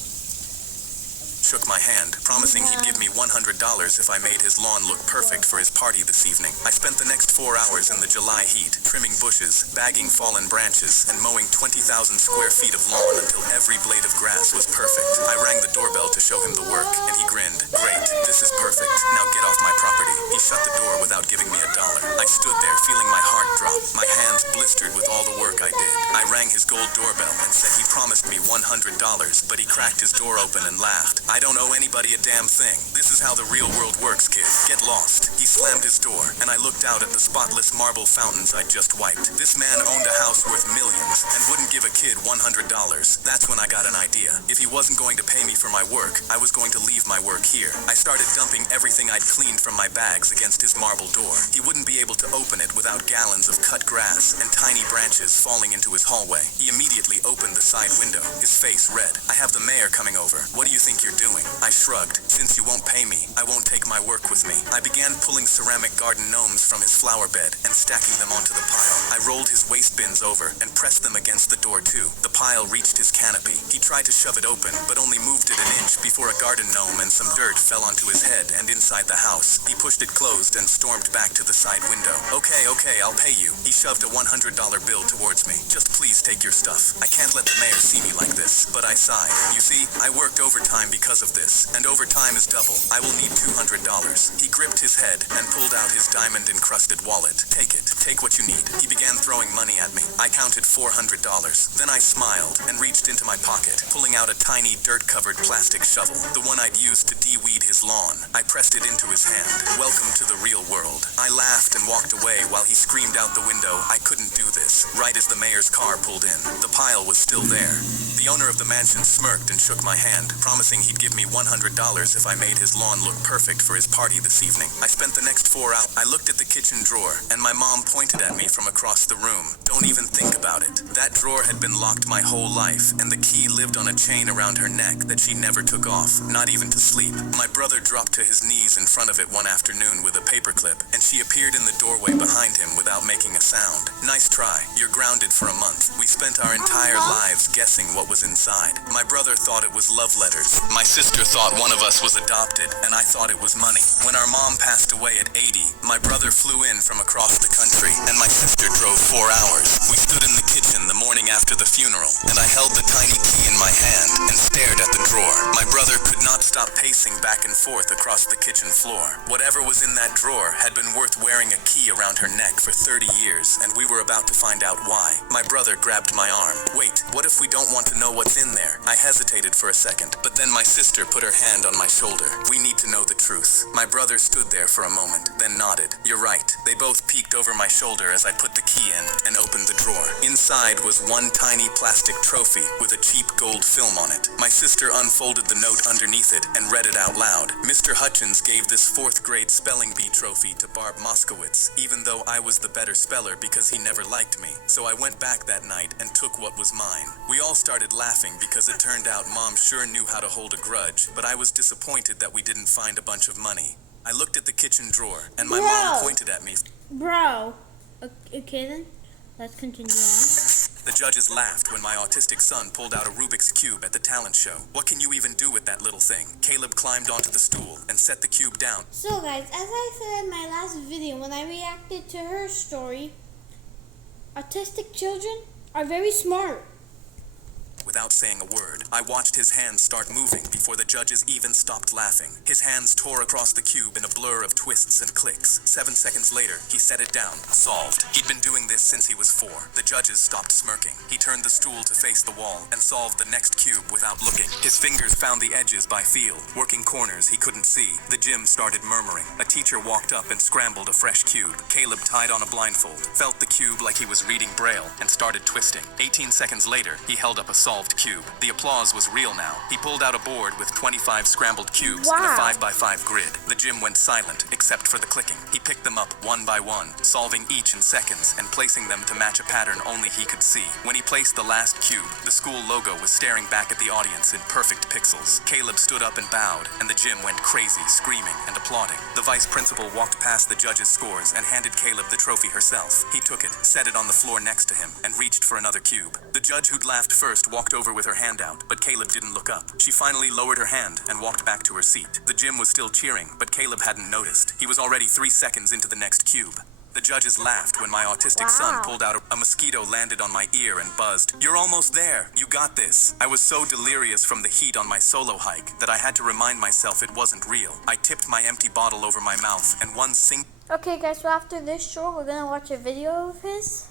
Shook my hand, promising he'd give me $100 if I made his lawn look perfect for his party this evening. I spent the next 4 hours in the July heat, trimming bushes, bagging fallen branches, and mowing 20,000 square feet of lawn until every blade of grass was perfect. I rang the doorbell to show him the work, and he grinned. "Great, this is perfect. Now get off my property." He shut the door without giving me $1. I stood there feeling my heart drop, my hands blistered with all the work I did. I rang his gold doorbell and said he promised me $100, but he cracked his door open and laughed. "I don't owe anybody a damn thing. This is how the real world works, kid. Get lost." He slammed his door, and I looked out at the spotless marble fountains I'd just wiped. This man owned a house worth millions and wouldn't give a kid $100. That's when I got an idea. If he wasn't going to pay me for my work, I was going to leave my work here. I started dumping everything I'd cleaned from my bags against his marble door. He wouldn't be able to open it without gallons of cut grass and tiny branches falling into his hallway. He immediately opened the side window, his face red. "I have the mayor coming over. What do you think you're doing?" I shrugged. "Since you won't pay me, I won't take my work with me." I began pulling ceramic garden gnomes from his flower bed and stacking them onto the pile. I rolled his waste bins over and pressed them against the door too. The pile reached his canopy. He tried to shove it open, but only moved it an inch before a garden gnome and some dirt fell onto his head and inside the house. He pushed it closed and stormed back to the side window. Okay, I'll pay you." He shoved a $100 bill towards me. "Just please take your stuff. I can't let the mayor see me like this." But I sighed. "You see, I worked overtime because of this, and overtime is double. I will need $200. He gripped his head and pulled out his diamond-encrusted wallet. "Take it. Take what you need." He began throwing money at me. I counted $400. Then I smiled and reached into my pocket, pulling out a tiny dirt-covered plastic shovel, the one I'd used to de-weed his lawn. I pressed it into his hand. "Welcome to the real world." I laughed and walked away while he screamed out the window, "I couldn't do this," right as the mayor's car pulled in. The pile was still there. The owner of the mansion smirked and shook my hand, promising he'd give me $100 if I made his lawn look perfect for his party this evening. I spent the next 4 hours. I looked at the kitchen drawer, and my mom pointed at me from across the room. "Don't even think about it." That drawer had been locked my whole life, and the key lived on a chain around her neck that she never took off, not even to sleep. My brother dropped to his knees in front of it one afternoon with a paperclip, and she appeared in the doorway behind him without making a sound. "Nice try. You're grounded for a month." We spent our entire lives guessing what was inside. My brother thought it was love letters. My sister thought one of us was adopted, and I thought it was money. When our mom passed away at 80, my brother flew in from across the country, and my sister drove 4 hours. We stood in the kitchen the morning morning after the funeral, and I held the tiny key in my hand and stared at the drawer. My brother could not stop pacing back and forth across the kitchen floor. Whatever was in that drawer had been worth wearing a key around her neck for 30 years, and we were about to find out why. My brother grabbed my arm. Wait, what if we don't want to know what's in there? I hesitated for a second, but then my sister put her hand on my shoulder. We need to know the truth. My brother stood there for a moment, then nodded. You're right. They both peeked over my shoulder as I put the key in and opened the drawer. Inside was one tiny plastic trophy with a cheap gold film on it. My sister unfolded the note underneath it and read it out loud. Mr. Hutchins gave this 4th grade spelling bee trophy to Barb Moskowitz, even though I was the better speller because he never liked me. So I went back that night and took what was mine. We all started laughing because it turned out Mom sure knew how to hold a grudge, but I was disappointed that we didn't find a bunch of money. I looked at the kitchen drawer, and my mom pointed at me. Bro. Okay then. Let's continue on. The judges laughed when my autistic son pulled out a Rubik's Cube at the talent show. What can you even do with that little thing? Caleb climbed onto the stool and set the cube down. So guys, as I said in my last video when I reacted to her story, autistic children are very smart. Without saying a word, I watched his hands start moving before the judges even stopped laughing. His hands tore across the cube in a blur of twists and clicks. 7 seconds later, he set it down. Solved. He'd been doing this since he was 4. The judges stopped smirking. He turned the stool to face the wall and solved the next cube without looking. His fingers found the edges by feel, working corners he couldn't see. The gym started murmuring. A teacher walked up and scrambled a fresh cube. Caleb tied on a blindfold, felt the cube like he was reading Braille, and started twisting. 18 seconds later, he held up a solved cube. The applause was real now. He pulled out a board with 25 scrambled cubes and a 5x5 grid. The gym went silent, except for the clicking. He picked them up one by one, solving each in seconds and placing them to match a pattern only he could see. When he placed the last cube, the school logo was staring back at the audience in perfect pixels. Caleb stood up and bowed, and the gym went crazy, screaming and applauding. The vice principal walked past the judges' scores and handed Caleb the trophy herself. He took it, set it on the floor next to him, and reached for another cube. The judge who'd laughed first walked over with her hand out, but Caleb didn't look up. She finally lowered her hand and walked back to her seat. The gym was still cheering, but Caleb hadn't noticed. He was already 3 seconds into the next cube. The judges laughed when my autistic son pulled out a mosquito landed on my ear and buzzed. You're almost there. You got this. I was so delirious from the heat on my solo hike that I had to remind myself it wasn't real. I tipped my empty bottle over my mouth and one Okay guys, so after this show, we're gonna watch a video of his.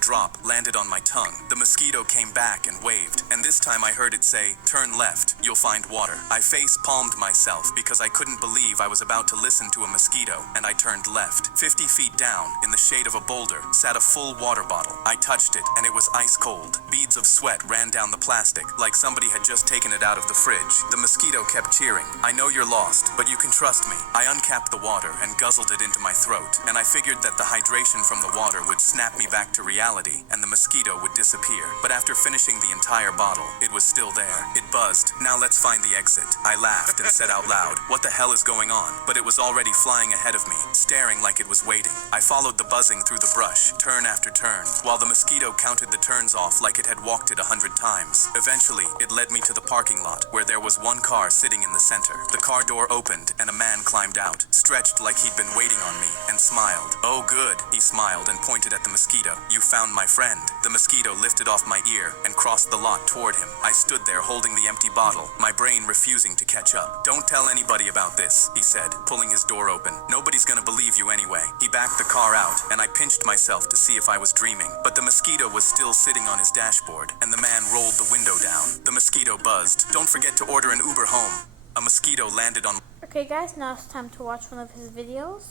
drop landed on my tongue. The mosquito came back and waved, and this time I heard it say, "Turn left, you'll find water." I face-palmed myself because I couldn't believe I was about to listen to a mosquito, and I turned left. 50 feet down, in the shade of a boulder, sat a full water bottle. I touched it, and it was ice cold. Beads of sweat ran down the plastic, like somebody had just taken it out of the fridge. The mosquito kept cheering. "I know you're lost, but you can trust me." I uncapped the water and guzzled it into my throat, and I figured that the hydration from the water would snap me back to reality, and the mosquito would disappear. But after finishing the entire bottle, it was still there. It buzzed. "Now let's find the exit." I laughed and said out loud, "What the hell is going on?" But it was already flying ahead of me, staring like it was waiting. I followed the buzzing through the brush, turn after turn, while the mosquito counted the turns off like it had walked it 100 times. Eventually, it led me to the parking lot, where there was one car sitting in the center. The car door opened, and a man climbed out, stretched like he'd been waiting on me, and smiled. "Oh good," he smiled and pointed at the mosquito. "You found my friend." The mosquito lifted off my ear and crossed the lot toward him. I stood there holding the empty bottle, my brain refusing to catch up. "Don't tell anybody about this," he said, pulling his door open. "Nobody's gonna believe you anyway." He backed the car out, and I pinched myself to see if I was dreaming. But the mosquito was still sitting on his dashboard, and the man rolled the window down. The mosquito buzzed. "Don't forget to order an Uber home." A mosquito landed on... Okay guys, now it's time to watch one of his videos.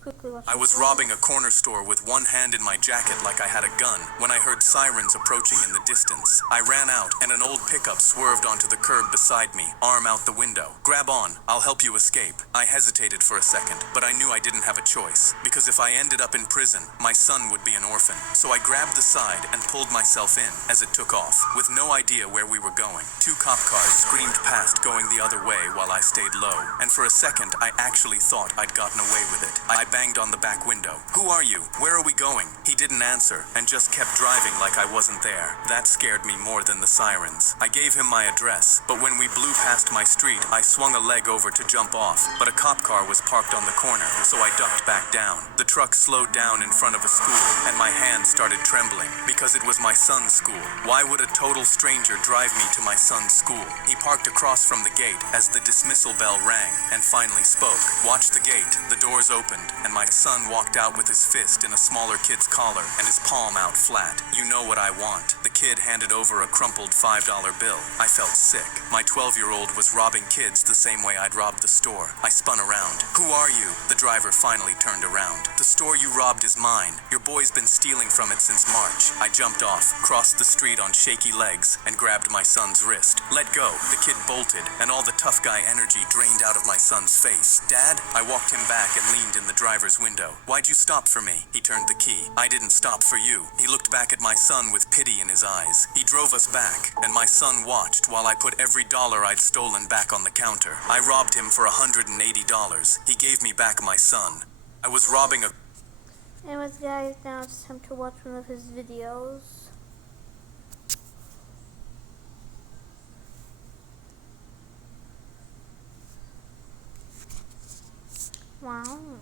Quickly watch I was robbing a corner store with one hand in my jacket like I had a gun when I heard sirens approaching in the distance. I ran out, and an old pickup swerved onto the curb beside me, arm out the window. "Grab on, I'll help you escape." I hesitated for a second, but I knew I didn't have a choice, because if I ended up in prison, my son would be an orphan. So I grabbed the side and pulled myself in as it took off, with no idea where we were going. 2 cop cars screamed past going the other way while I stayed low, and for a second I actually thought I'd gotten away with it. I banged on the back window. "Who are you? Where are we going?" He didn't answer and just kept driving like I wasn't there. That scared me more than the sirens. I gave him my address, but when we blew past my street, I swung a leg over to jump off, but a cop car was parked on the corner, so I ducked back down. The truck slowed down in front of a school, and my hand started trembling because it was my son's school. Why would a total stranger drive me to my son's school? He parked across from the gate as the dismissal bell rang and finally spoke. "Watch the gate." The doors opened, and my son walked out with his fist in a smaller kid's collar and his palm out flat. "You know what I want." The kid handed over a crumpled $5 bill. I felt sick. My 12-year-old was robbing kids the same way I'd robbed the store. I spun around. "Who are you?" The driver finally turned around. "The store you robbed is mine. Your boy's been stealing from it since March." I jumped off, crossed the street on shaky legs, and grabbed my son's wrist. "Let go." The kid bolted, and all the tough guy energy drained out of my son's face. "Dad?" I walked him back and leaned in the driver's window. "Why'd you stop for me?" He turned the key. "I didn't stop for you." He looked back at my son with pity in his eyes. He drove us back, and my son watched while I put every dollar I'd stolen back on the counter. I robbed him for $180. He gave me back my son. I was robbing a... Anyways, guys, now it's time to watch one of his videos. Wow.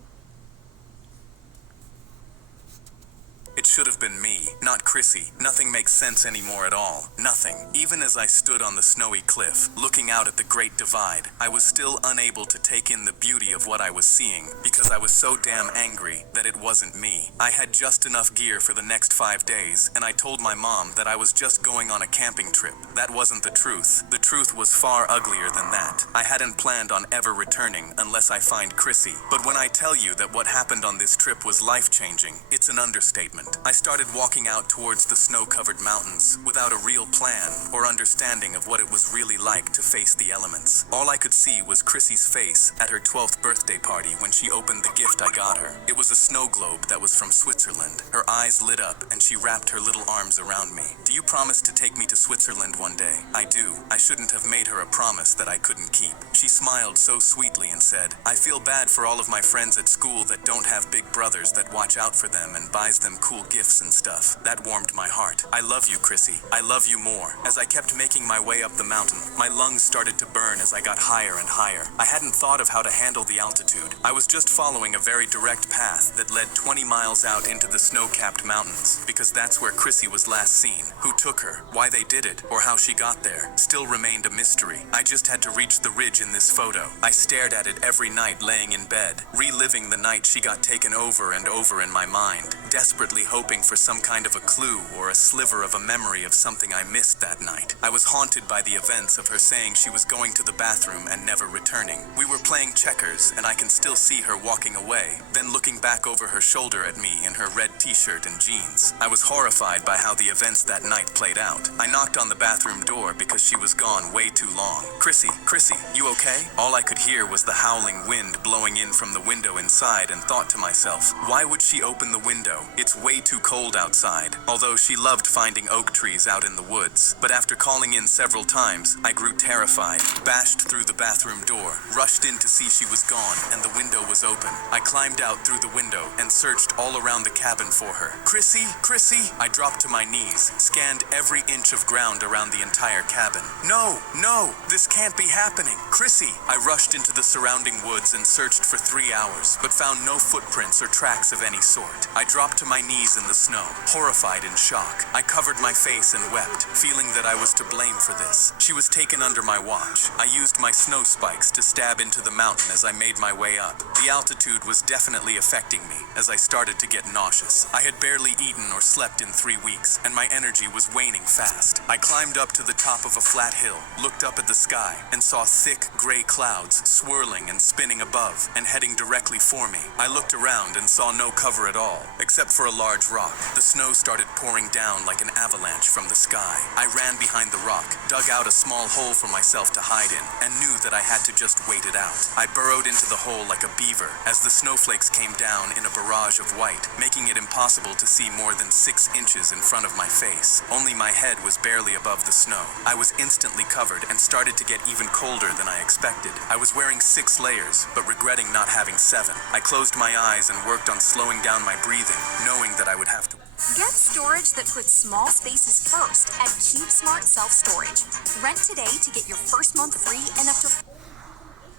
It should have been me, not Chrissy. Nothing makes sense anymore at all. Nothing. Even as I stood on the snowy cliff, looking out at the Great Divide, I was still unable to take in the beauty of what I was seeing, because I was so damn angry that it wasn't me. I had just enough gear for the next 5 days, and I told my mom that I was just going on a camping trip. That wasn't the truth. The truth was far uglier than that. I hadn't planned on ever returning unless I find Chrissy. But when I tell you that what happened on this trip was life-changing, it's an understatement. I started walking out towards the snow-covered mountains without a real plan or understanding of what it was really like to face the elements. All I could see was Chrissy's face at her 12th birthday party when she opened the gift I got her. It was a snow globe that was from Switzerland. Her eyes lit up and she wrapped her little arms around me. "Do you promise to take me to Switzerland one day?" "I do." I shouldn't have made her a promise that I couldn't keep. She smiled so sweetly and said, "I feel bad for all of my friends at school that don't have big brothers that watch out for them and buys them cool gifts and stuff." That warmed my heart. "I love you, Chrissy. I love you more." As I kept making my way up the mountain, my lungs started to burn as I got higher and higher. I hadn't thought of how to handle the altitude. I was just following a very direct path that led 20 miles out into the snow-capped mountains, because that's where Chrissy was last seen. Who took her, why they did it, or how she got there still remained a mystery. I just had to reach the ridge in this photo. I stared at it every night laying in bed, reliving the night she got taken over and over in my mind, desperately hoping for some kind of a clue or a sliver of a memory of something I missed that night. I was haunted by the events of her saying she was going to the bathroom and never returning. We were playing checkers, and I can still see her walking away, then looking back over her shoulder at me in her red t-shirt and jeans. I was horrified by how the events that night played out. I knocked on the bathroom door because she was gone way too long. "Chrissy, Chrissy, you okay?" All I could hear was the howling wind blowing in from the window inside, and thought to myself, why would she open the window? It's way too cold outside, although she loved finding oak trees out in the woods. But after calling in several times, I grew terrified, bashed through the bathroom door, rushed in to see she was gone, and the window was open. I climbed out through the window and searched all around the cabin for her. "Chrissy, Chrissy!" I dropped to my knees, scanned every inch of ground around the entire cabin. No, this can't be happening. "Chrissy!" I rushed into the surrounding woods and searched for 3 hours, but found no footprints or tracks of any sort. I dropped to my knees in the snow, horrified in shock. I covered my face and wept, feeling that I was to blame for this. She was taken under my watch. I used my snow spikes to stab into the mountain as I made my way up. The altitude was definitely affecting me as I started to get nauseous. I had barely eaten or slept in 3 weeks, and my energy was waning fast. I climbed up to the top of a flat hill, looked up at the sky, and saw thick gray clouds swirling and spinning above and heading directly for me. I looked around and saw no cover at all, except for a large rock. The snow started pouring down like an avalanche from the sky. I ran behind the rock, dug out a small hole for myself to hide in, and knew that I had to just wait it out. I burrowed into the hole like a beaver as the snowflakes came down in a barrage of white, making it impossible to see more than 6 inches in front of my face. Only my head was barely above the snow. I was instantly covered and started to get even colder than I expected. I was wearing 6 layers, but regretting not having 7. I closed my eyes and worked on slowing down my breathing, knowing that I would have to. Get storage that puts small spaces first at CubeSmart Self Storage. Rent today to get your first month free and up to.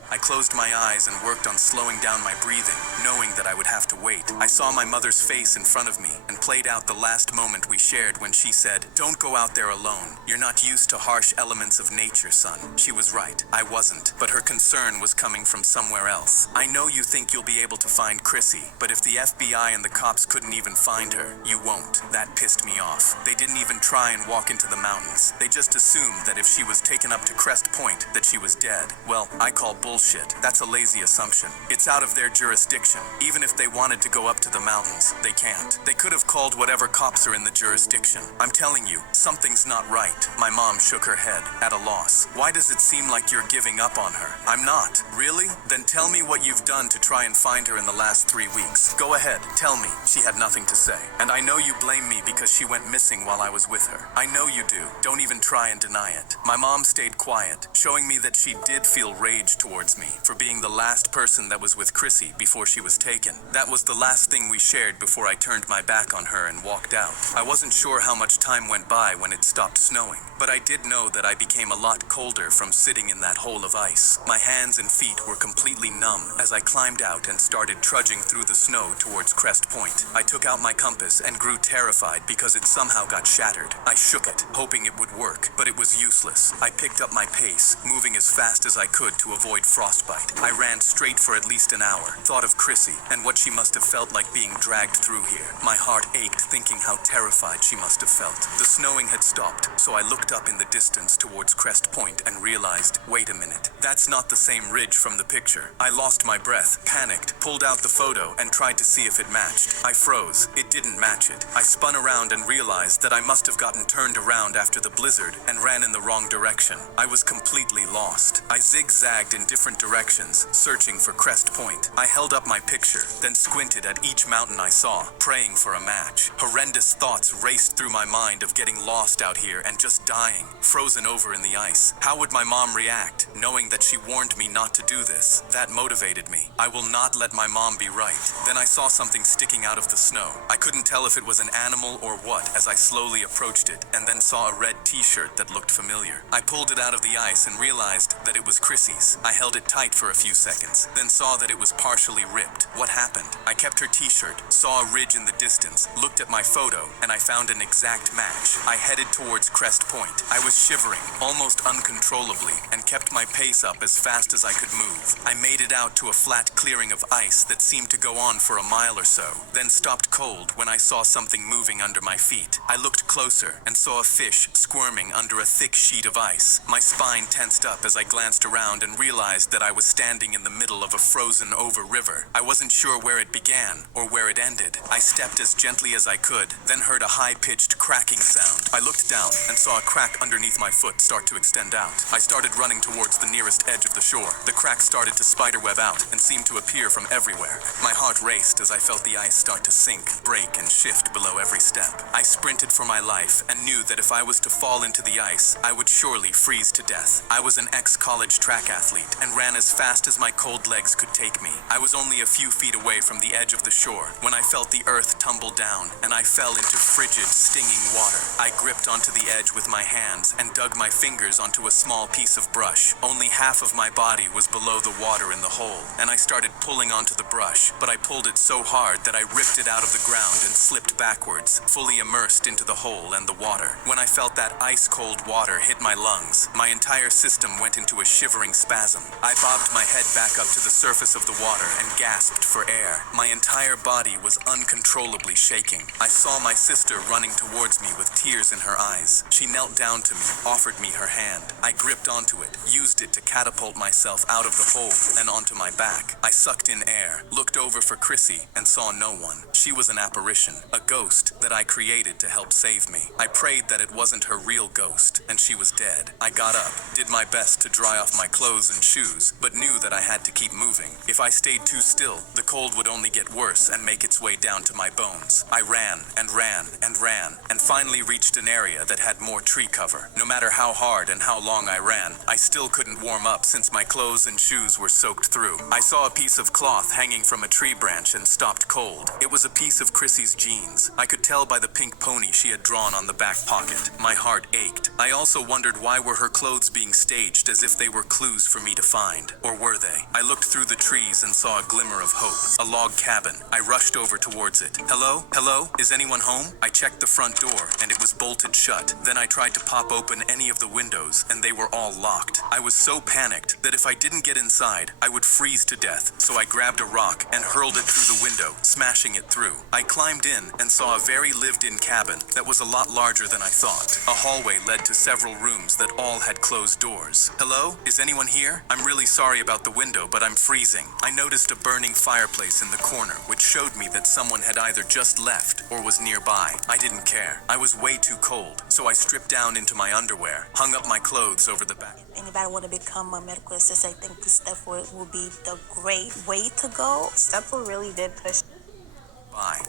I closed my eyes and worked on slowing down my breathing, knowing that I would have to wait. I saw my mother's face in front of me and played out the last moment we shared when she said, "Don't go out there alone. You're not used to harsh elements of nature, son." She was right. I wasn't, but her concern was coming from somewhere else. I know you think you'll be able to find Chrissy, but if the FBI and the cops couldn't even find her, you won't. That pissed me off. They didn't even try and walk into the mountains. They just assumed that if she was taken up to Crest Point, that she was dead. Well, I call bullshit. That's a lazy assumption. It's out of their jurisdiction. Even if they wanted to go up to the mountains, they can't. They could have called whatever cops are in the jurisdiction. I'm telling you, something's not right. My mom shook her head, at a loss. Why does it seem like you're giving up on her? I'm not. Really? Then tell me what you've done to try and find her in the last 3 weeks. Go ahead, tell me. She had nothing to say. And I know you blame me because she went missing while I was with her. I know you do. Don't even try and deny it. My mom stayed quiet, showing me that she did feel rage towards me for being the last person that was with Chrissy before she was taken. That was the last thing we shared before I turned my back on her and walked out. I wasn't sure how much time went by when it stopped snowing, but I did know that I became a lot colder from sitting in that hole of ice. My hands and feet were completely numb as I climbed out and started trudging through the snow towards Crest Point. I took out my compass and grew terrified because it somehow got shattered. I shook it, hoping it would work, but it was useless. I picked up my pace, moving as fast as I could to avoid frostbite. I ran straight for at least an hour, thought of Chrissy and what she must have felt like being dragged through here. My heart ached thinking how terrified she must have felt. The snowing had stopped, so I looked up in the distance towards Crest Point and realized, wait a minute, that's not the same ridge from the picture. I lost my breath, panicked, pulled out the photo and tried to see if it matched. I froze. It didn't match it. I spun around and realized that I must have gotten turned around after the blizzard and ran in the wrong direction. I was completely lost. I zigzagged in different directions, searching for Crest Point. I held up my picture, then squinted at each mountain I saw, praying for a match. Horrendous thoughts raced through my mind of getting lost out here and just dying, frozen over in the ice. How would my mom react, knowing that she warned me not to do this? That motivated me. I will not let my mom be right. Then I saw something sticking out of the snow. I couldn't tell if it was an animal or what as I slowly approached it, and then saw a red t-shirt that looked familiar. I pulled it out of the ice and realized that it was Chrissy's. I held it tight for a few seconds, then saw that it was partially ripped. What happened? I kept her t-shirt, saw a ridge in the distance, looked at my photo, and I found an exact match. I headed towards Crest Point. I was shivering, almost uncontrollably, and kept my pace up as fast as I could move. I made it out to a flat clearing of ice that seemed to go on for a mile or so, then stopped cold when I saw something moving under my feet. I looked closer and saw a fish squirming under a thick sheet of ice. My spine tensed up as I glanced around and realized that I was standing in the middle of a frozen over river. I wasn't sure where it began or where it ended. I stepped as gently as I could, then heard a high-pitched cracking sound. I looked down and saw a crack underneath my foot start to extend out. I started running towards the nearest edge of the shore. The crack started to spiderweb out and seemed to appear from everywhere. My heart raced as I felt the ice start to sink, break, and shift below every step. I sprinted for my life and knew that if I was to fall into the ice, I would surely freeze to death. I was an ex-college track athlete and ran as fast as my cold legs could take me. I was only a few feet away from the edge of the shore when I felt the earth tumble down and I fell into frigid, stinging water. I gripped onto the edge with my hands and dug my fingers onto a small piece of brush. Only half of my body was below the water in the hole, and I started pulling onto the brush, but I pulled it so hard that I ripped it out of the ground and slipped backwards, fully immersed into the hole and the water. When I felt that ice-cold water hit my lungs, my entire system went into a shivering spasm. I bobbed my head back up to the surface of the water and gasped for air. My entire body was uncontrollably shaking. I saw my sister running towards me with tears in her eyes. She knelt down to me, offered me her hand. I gripped onto it, used it to catapult myself out of the hole and onto my back. I sucked in air, looked over for Chrissy, and saw no one. She She was an apparition, a ghost that I created to help save me. I prayed that it wasn't her real ghost, and she was dead. I got up, did my best to dry off my clothes and shoes, but knew that I had to keep moving. If I stayed too still, the cold would only get worse and make its way down to my bones. I ran and ran and ran, and finally reached an area that had more tree cover. No matter how hard and how long I ran, I still couldn't warm up since my clothes and shoes were soaked through. I saw a piece of cloth hanging from a tree branch and stopped cold. It was a piece of Chrissy's jeans. I could tell by the pink pony she had drawn on the back pocket. My heart ached. I also wondered, why were her clothes being staged as if they were clues for me to find? Or were they? I looked through the trees and saw a glimmer of hope. A log cabin. I rushed over towards it. Hello? Hello? Is anyone home? I checked the front door, and it was bolted shut. Then I tried to pop open any of the windows, and they were all locked. I was so panicked that if I didn't get inside, I would freeze to death. So I grabbed a rock and hurled it through the window, smashing it through. I climbed in and saw a very lived-in cabin that was a lot larger than I thought. A hallway led to several rooms that all had closed doors. Hello? Is anyone here? I'm really sorry about the window, but I'm freezing. I noticed a burning fireplace in the corner, which showed me that someone had either just left or was nearby. I didn't care. I was way too cold, so I stripped down into my underwear, hung up my clothes over the back. Anybody want to become a medical assistant, I think Stepford will be the great way to go. Stepford really did push.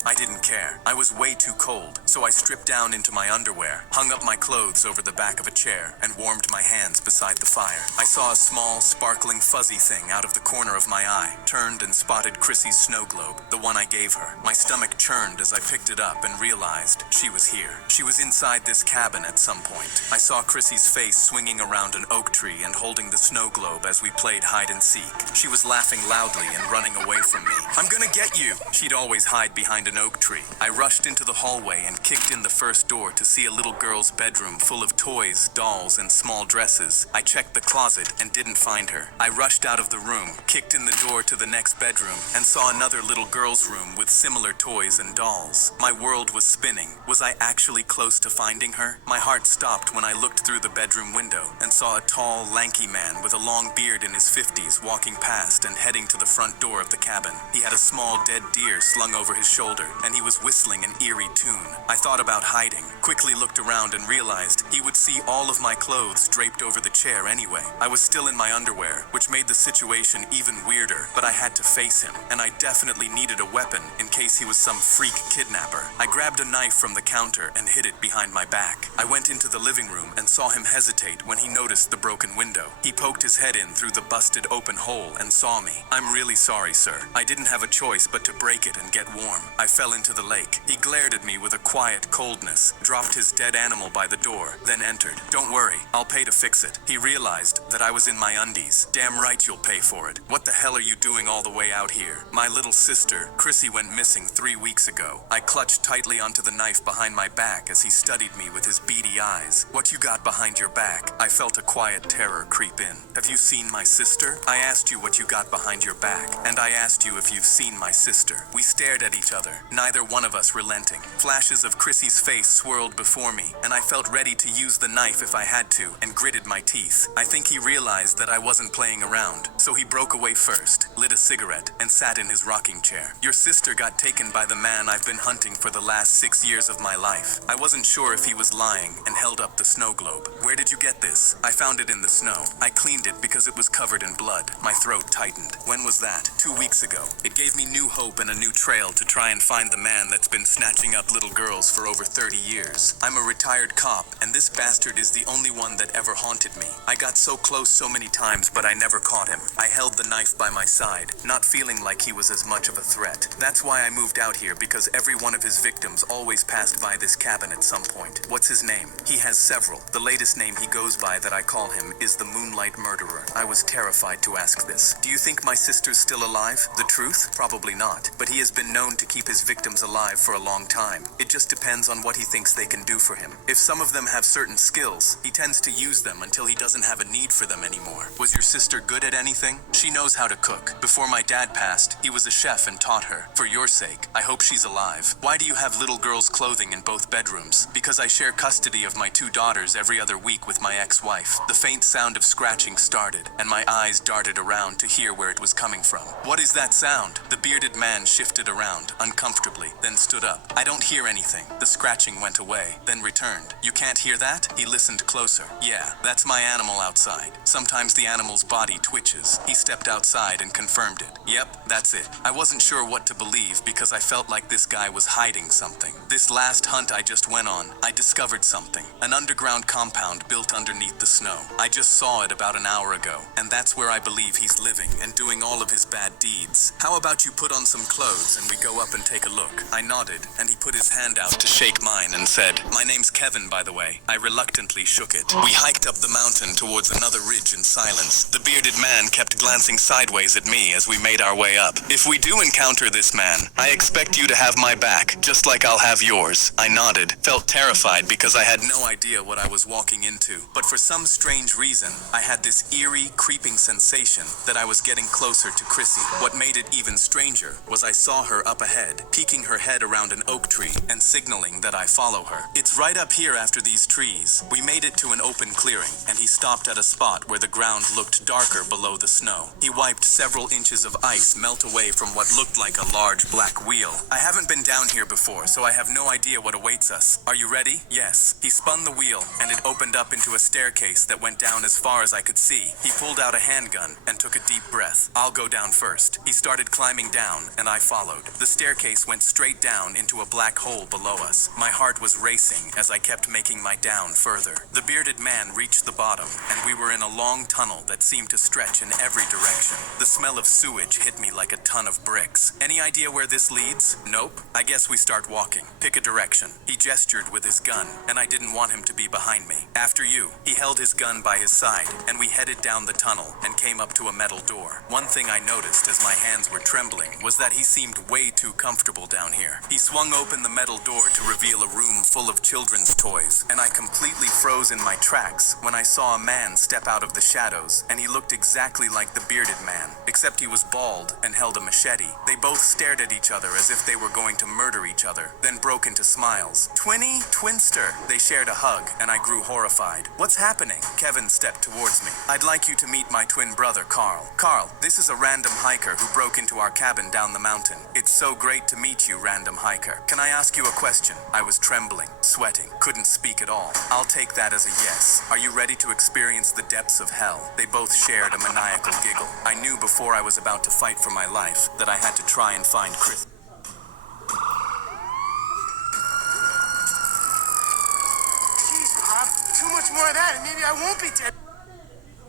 I didn't care. I was way too cold, so I stripped down into my underwear, hung up my clothes over the back of a chair, and warmed my hands beside the fire. I saw a small, sparkling, fuzzy thing out of the corner of my eye, turned and spotted Chrissy's snow globe, the one I gave her. My stomach churned as I picked it up and realized she was here. She was inside this cabin at some point. I saw Chrissy's face swinging around an oak tree and holding the snow globe as we played hide and seek. She was laughing loudly and running away from me. I'm gonna get you! She'd always hide behind an oak tree. I rushed into the hallway and kicked in the first door to see a little girl's bedroom full of toys, dolls, and small dresses. I checked the closet and didn't find her. I rushed out of the room, kicked in the door to the next bedroom, and saw another little girl's room with similar toys and dolls. My world was spinning. Was I actually close to finding her? My heart stopped when I looked through the bedroom window and saw a tall, lanky man with a long beard in his 50s walking past and heading to the front door of the cabin. He had a small dead deer slung over his shoulder, and he was whistling an eerie tune. I thought about hiding, quickly looked around and realized he would see all of my clothes draped over the chair anyway. I was still in my underwear, which made the situation even weirder, but I had to face him, and I definitely needed a weapon in case he was some freak kidnapper. I grabbed a knife from the counter and hid it behind my back. I went into the living room and saw him hesitate when he noticed the broken window. He poked his head in through the busted open hole and saw me. I'm really sorry, sir. I didn't have a choice but to break it and get warm. I fell into the lake. He glared at me with a quiet coldness, dropped his dead animal by the door, then entered. Don't worry, I'll pay to fix it. He realized that I was in my undies. Damn right you'll pay for it. What the hell are you doing all the way out here? My little sister, Chrissy, went missing 3 weeks ago. I clutched tightly onto the knife behind my back as he studied me with his beady eyes. What you got behind your back? I felt a quiet terror creep in. Have you seen my sister? I asked you what you got behind your back, and I asked you if you've seen my sister. We stared at each other, neither one of us relenting. Flashes of Chrissy's face swirled before me, and I felt ready to use the knife if I had to, and gritted my teeth. I think he realized that I wasn't playing around, so he broke away first, lit a cigarette, and sat in his rocking chair. Your sister got taken by the man I've been hunting for the last 6 years of my life. I wasn't sure if he was lying, and held up the snow globe. Where did you get this? I found it in the snow. I cleaned it because it was covered in blood. My throat tightened. When was that? 2 weeks ago. It gave me new hope and a new trail to try and find the man that's been snatching up little girls for over 30 years. I'm a retired cop, and this bastard is the only one that ever haunted me. I got so close so many times, but I never caught him. I held the knife by my side, not feeling like he was as much of a threat. That's why I moved out here, because every one of his victims always passed by this cabin at some point. What's his name? He has several. The latest name he goes by that I call him is the Moonlight Murderer. I was terrified to ask this. Do you think my sister's still alive? The truth? Probably not. But he has been known to keep his victims alive for a long time. It just depends on what he thinks they can do for him. If some of them have certain skills, he tends to use them until he doesn't have a need for them anymore. Was your sister good good at anything? She knows how to cook. Before my dad passed, he was a chef and taught her. For your sake, I hope she's alive. Why do you have little girls' clothing in both bedrooms? Because I share custody of my 2 daughters every other week with my ex-wife. The faint sound of scratching started, and my eyes darted around to hear where it was coming from. What is that sound? The bearded man shifted around, uncomfortably, then stood up. I don't hear anything. The scratching went away, then returned. You can't hear that? He listened closer. Yeah, that's my animal outside. Sometimes the animal's body twitches. He stepped outside and confirmed it. Yep, that's it. I wasn't sure what to believe because I felt like this guy was hiding something. This last hunt I just went on, I discovered something. An underground compound built underneath the snow. I just saw it about an hour ago, and that's where I believe he's living and doing all of his bad deeds. How about you put on some clothes and we go up and take a look? I nodded, and he put his hand out to shake mine and said, "My name's Kevin, by the way." I reluctantly shook it. We hiked up the mountain towards another ridge in silence. The bearded man kept glancing sideways at me as we made our way up. If we do encounter this man, I expect you to have my back, just like I'll have yours. I nodded, felt terrified because I had no idea what I was walking into. But for some strange reason, I had this eerie, creeping sensation that I was getting closer to Chrissy. What made it even stranger was I saw her up ahead, peeking her head around an oak tree and signaling that I follow her. It's right up here after these trees. We made it to an open clearing, and he stopped at a spot where the ground looked darker below the snow. He wiped several inches of ice melt away from what looked like a large black wheel. I haven't been down here before, so I have no idea what awaits us. Are you ready? Yes. He spun the wheel, and it opened up into a staircase that went down as far as I could see. He pulled out a handgun and took a deep breath. I'll go down first. He started climbing down, and I followed. The staircase went straight down into a black hole below us. My heart was racing as I kept making my down further. The bearded man reached the bottom, and we were in a long tunnel that seemed to stretch in every direction. The smell of sewage hit me like a ton of bricks. Any idea where this leads? Nope. I guess we start walking. Pick a direction. He gestured with his gun, and I didn't want him to be behind me. After you. He held his gun by his side, and we headed down the tunnel and came up to a metal door. One thing I noticed as my hands were trembling was that he seemed way too comfortable down here. He swung open the metal door to reveal a room full of children's toys, and I completely froze in my tracks when I saw a man step out of the shadows, and he looked exactly like the bearded man, except he was bald and held a machete. They both stared at each other as if they were going to murder each other, then broke into smiles. "Twinny, twinster." They shared a hug, and I grew horrified. "What's happening?" Kevin stepped towards me. "I'd like you to meet my twin brother, Carl." "Carl, this is a random hiker who broke into our cabin down the mountain. It's so great to meet you, random hiker. Can I ask you a question?" I was trembling, sweating, couldn't speak at all. "I'll take that as a yes. Are you ready to experience the depths of hell?" They both shared a maniacal giggle. I knew before I was about to fight for my life that I had to try and find Chris. Jeez, Rob, too much more of that and maybe I won't be dead.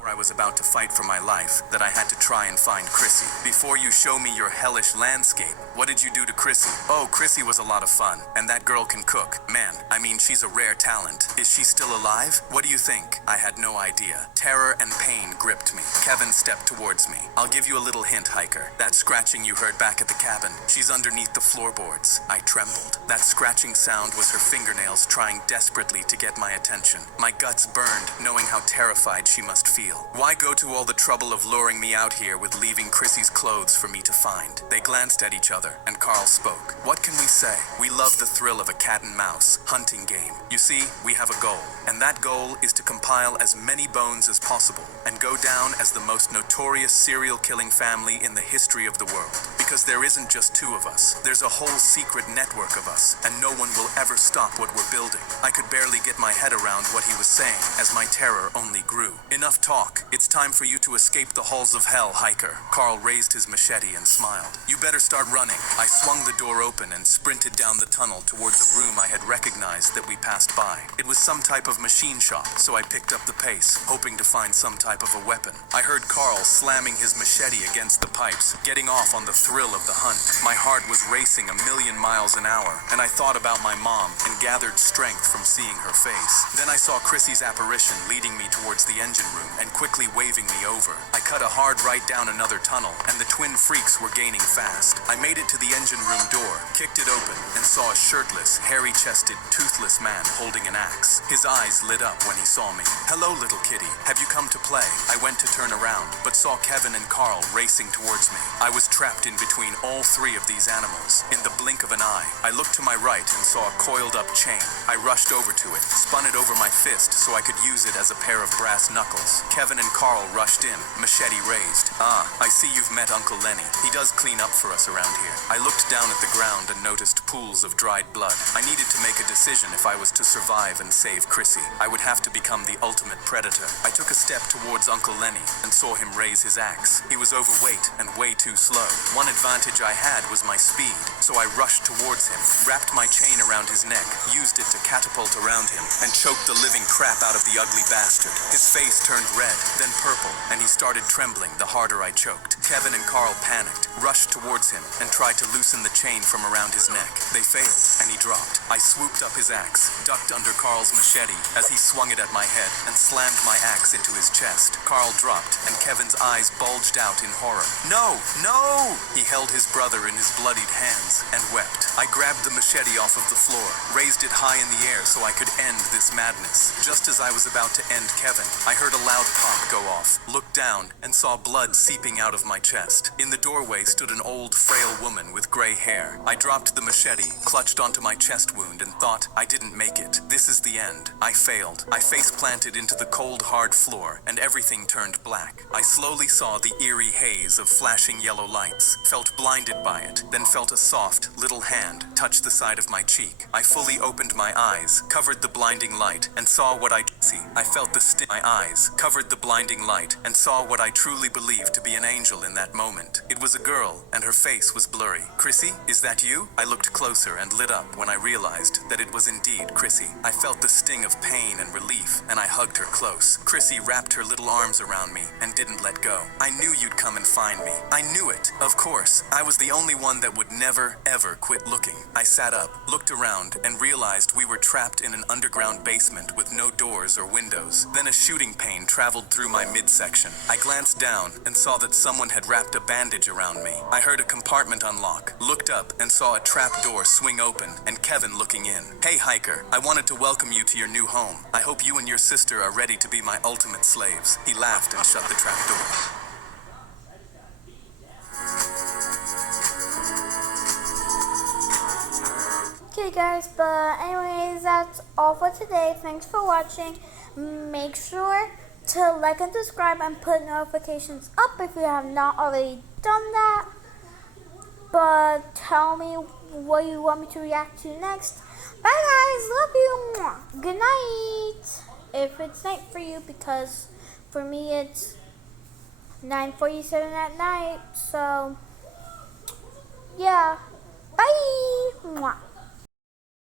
I was about to fight for my life that I had to try and find Chrissy. "Before you show me your hellish landscape, what did you do to Chrissy?" "Oh, Chrissy was a lot of fun, and that girl can cook. Man, I mean, she's a rare talent. Is she still alive? What do you think?" I had no idea. Terror and pain gripped me. Kevin stepped towards me. "I'll give you a little hint, hiker. That scratching you heard back at the cabin, she's underneath the floorboards." I trembled. That scratching sound was her fingernails trying desperately to get my attention. My guts burned, knowing how terrified she must feel. Why go to all the trouble of luring me out here with leaving Chrissy's clothes for me to find? They glanced at each other, and Carl spoke. "What can we say? We love the thrill of a cat and mouse hunting game. You see, we have a goal, and that goal is to compile as many bones as possible and go down as the most notorious serial killing family in the history of the world. Because there isn't just 2 of us. There's a whole secret network of us, and no one will ever stop what we're building." I could barely get my head around what he was saying as my terror only grew. "Enough talk. It's time for you to escape the halls of hell, hiker." Carl raised his machete and smiled. "You better start running." I swung the door open and sprinted down the tunnel towards a room I had recognized that we passed by. It was some type of machine shop, so I picked up the pace, hoping to find some type of a weapon. I heard Carl slamming his machete against the pipes, getting off on the thrill of the hunt. My heart was racing a million miles an hour, and I thought about my mom and gathered strength from seeing her face. Then I saw Chrissy's apparition leading me towards the engine room and quickly waving me over. I cut a hard right down another tunnel, and the twin freaks were gaining fast. I made it to the engine room door, kicked it open, and saw a shirtless, hairy-chested, toothless man holding an axe. His eyes lit up when he saw me. "Hello, little kitty. Have you come to play?" I went to turn around, but saw Kevin and Carl racing towards me. I was trapped in between all three of these animals. In the blink of an eye, I looked to my right and saw a coiled-up chain. I rushed over to it, spun it over my fist so I could use it as a pair of brass knuckles. Kevin and Carl rushed in, machete raised. "Ah, I see you've met Uncle Lenny. He does clean up for us around here." I looked down at the ground and noticed pools of dried blood. I needed to make a decision if I was to survive and save Chrissy. I would have to become the ultimate predator. I took a step towards Uncle Lenny and saw him raise his axe. He was overweight and way too slow. One advantage I had was my speed, so I rushed towards him, wrapped my chain around his neck, used it to catapult around him, and choked the living crap out of the ugly bastard. His face turned red, then purple, and he started trembling the harder I choked. Kevin and Carl panicked, rushed towards him, and tried to loosen the chain from around his neck. They failed, and he dropped. I swooped up his axe, ducked under Carl's machete as he swung it at my head, and slammed my axe into his chest. Carl dropped, and Kevin's eyes bulged out in horror. "No! No!" He held his brother in his bloodied hands and wept. I grabbed the machete off of the floor, raised it high in the air so I could end this madness. Just as I was about to end Kevin, I heard a loud pop go off, looked down, and saw blood seeping out of my chest. In the doorway stood an old, frail woman with gray hair. I dropped the machete, clutched onto my chest wound, and thought, I didn't make it. This is the end. I failed. I face-planted into the cold, hard floor, and everything turned black. I slowly saw the eerie haze of flashing yellow lights, felt blinded by it, then felt a soft, little hand touch the side of my cheek. I fully opened my eyes, covered the blinding light, and saw what I see. I felt the sting. My eyes covered the blinding light, and saw what I truly believed to be an angel in that moment. It was a girl, and her face was blurry. "Chrissy, is that you?" I looked closer and lit up when I realized that it was indeed Chrissy. I felt the sting of pain and relief, and I hugged her close. Chrissy wrapped her little arms around me and didn't let go. "I knew you'd come and find me. I knew it. Of course. I was the only one that would never, ever quit looking." I sat up, looked around, and realized we were trapped in an underground basement with no doors or windows. Then a shooting pain traveled through my midsection. I glanced down and saw that someone had wrapped a bandage around me. I heard a compartment unlock, looked up, and saw a trap door swing open and Kevin looking in. "Hey, hiker, I wanted to welcome you to your new home. I hope you and your sister are ready to be my ultimate slaves." He laughed and shut the trap door. Okay guys, but anyways, that's all for today. Thanks for watching. Make sure to like and subscribe and put notifications up if you have not already done that. But tell me what you want me to react to next. Bye guys, love you. Good night. If it's night for you, because for me it's 9:47 at night. So yeah, bye.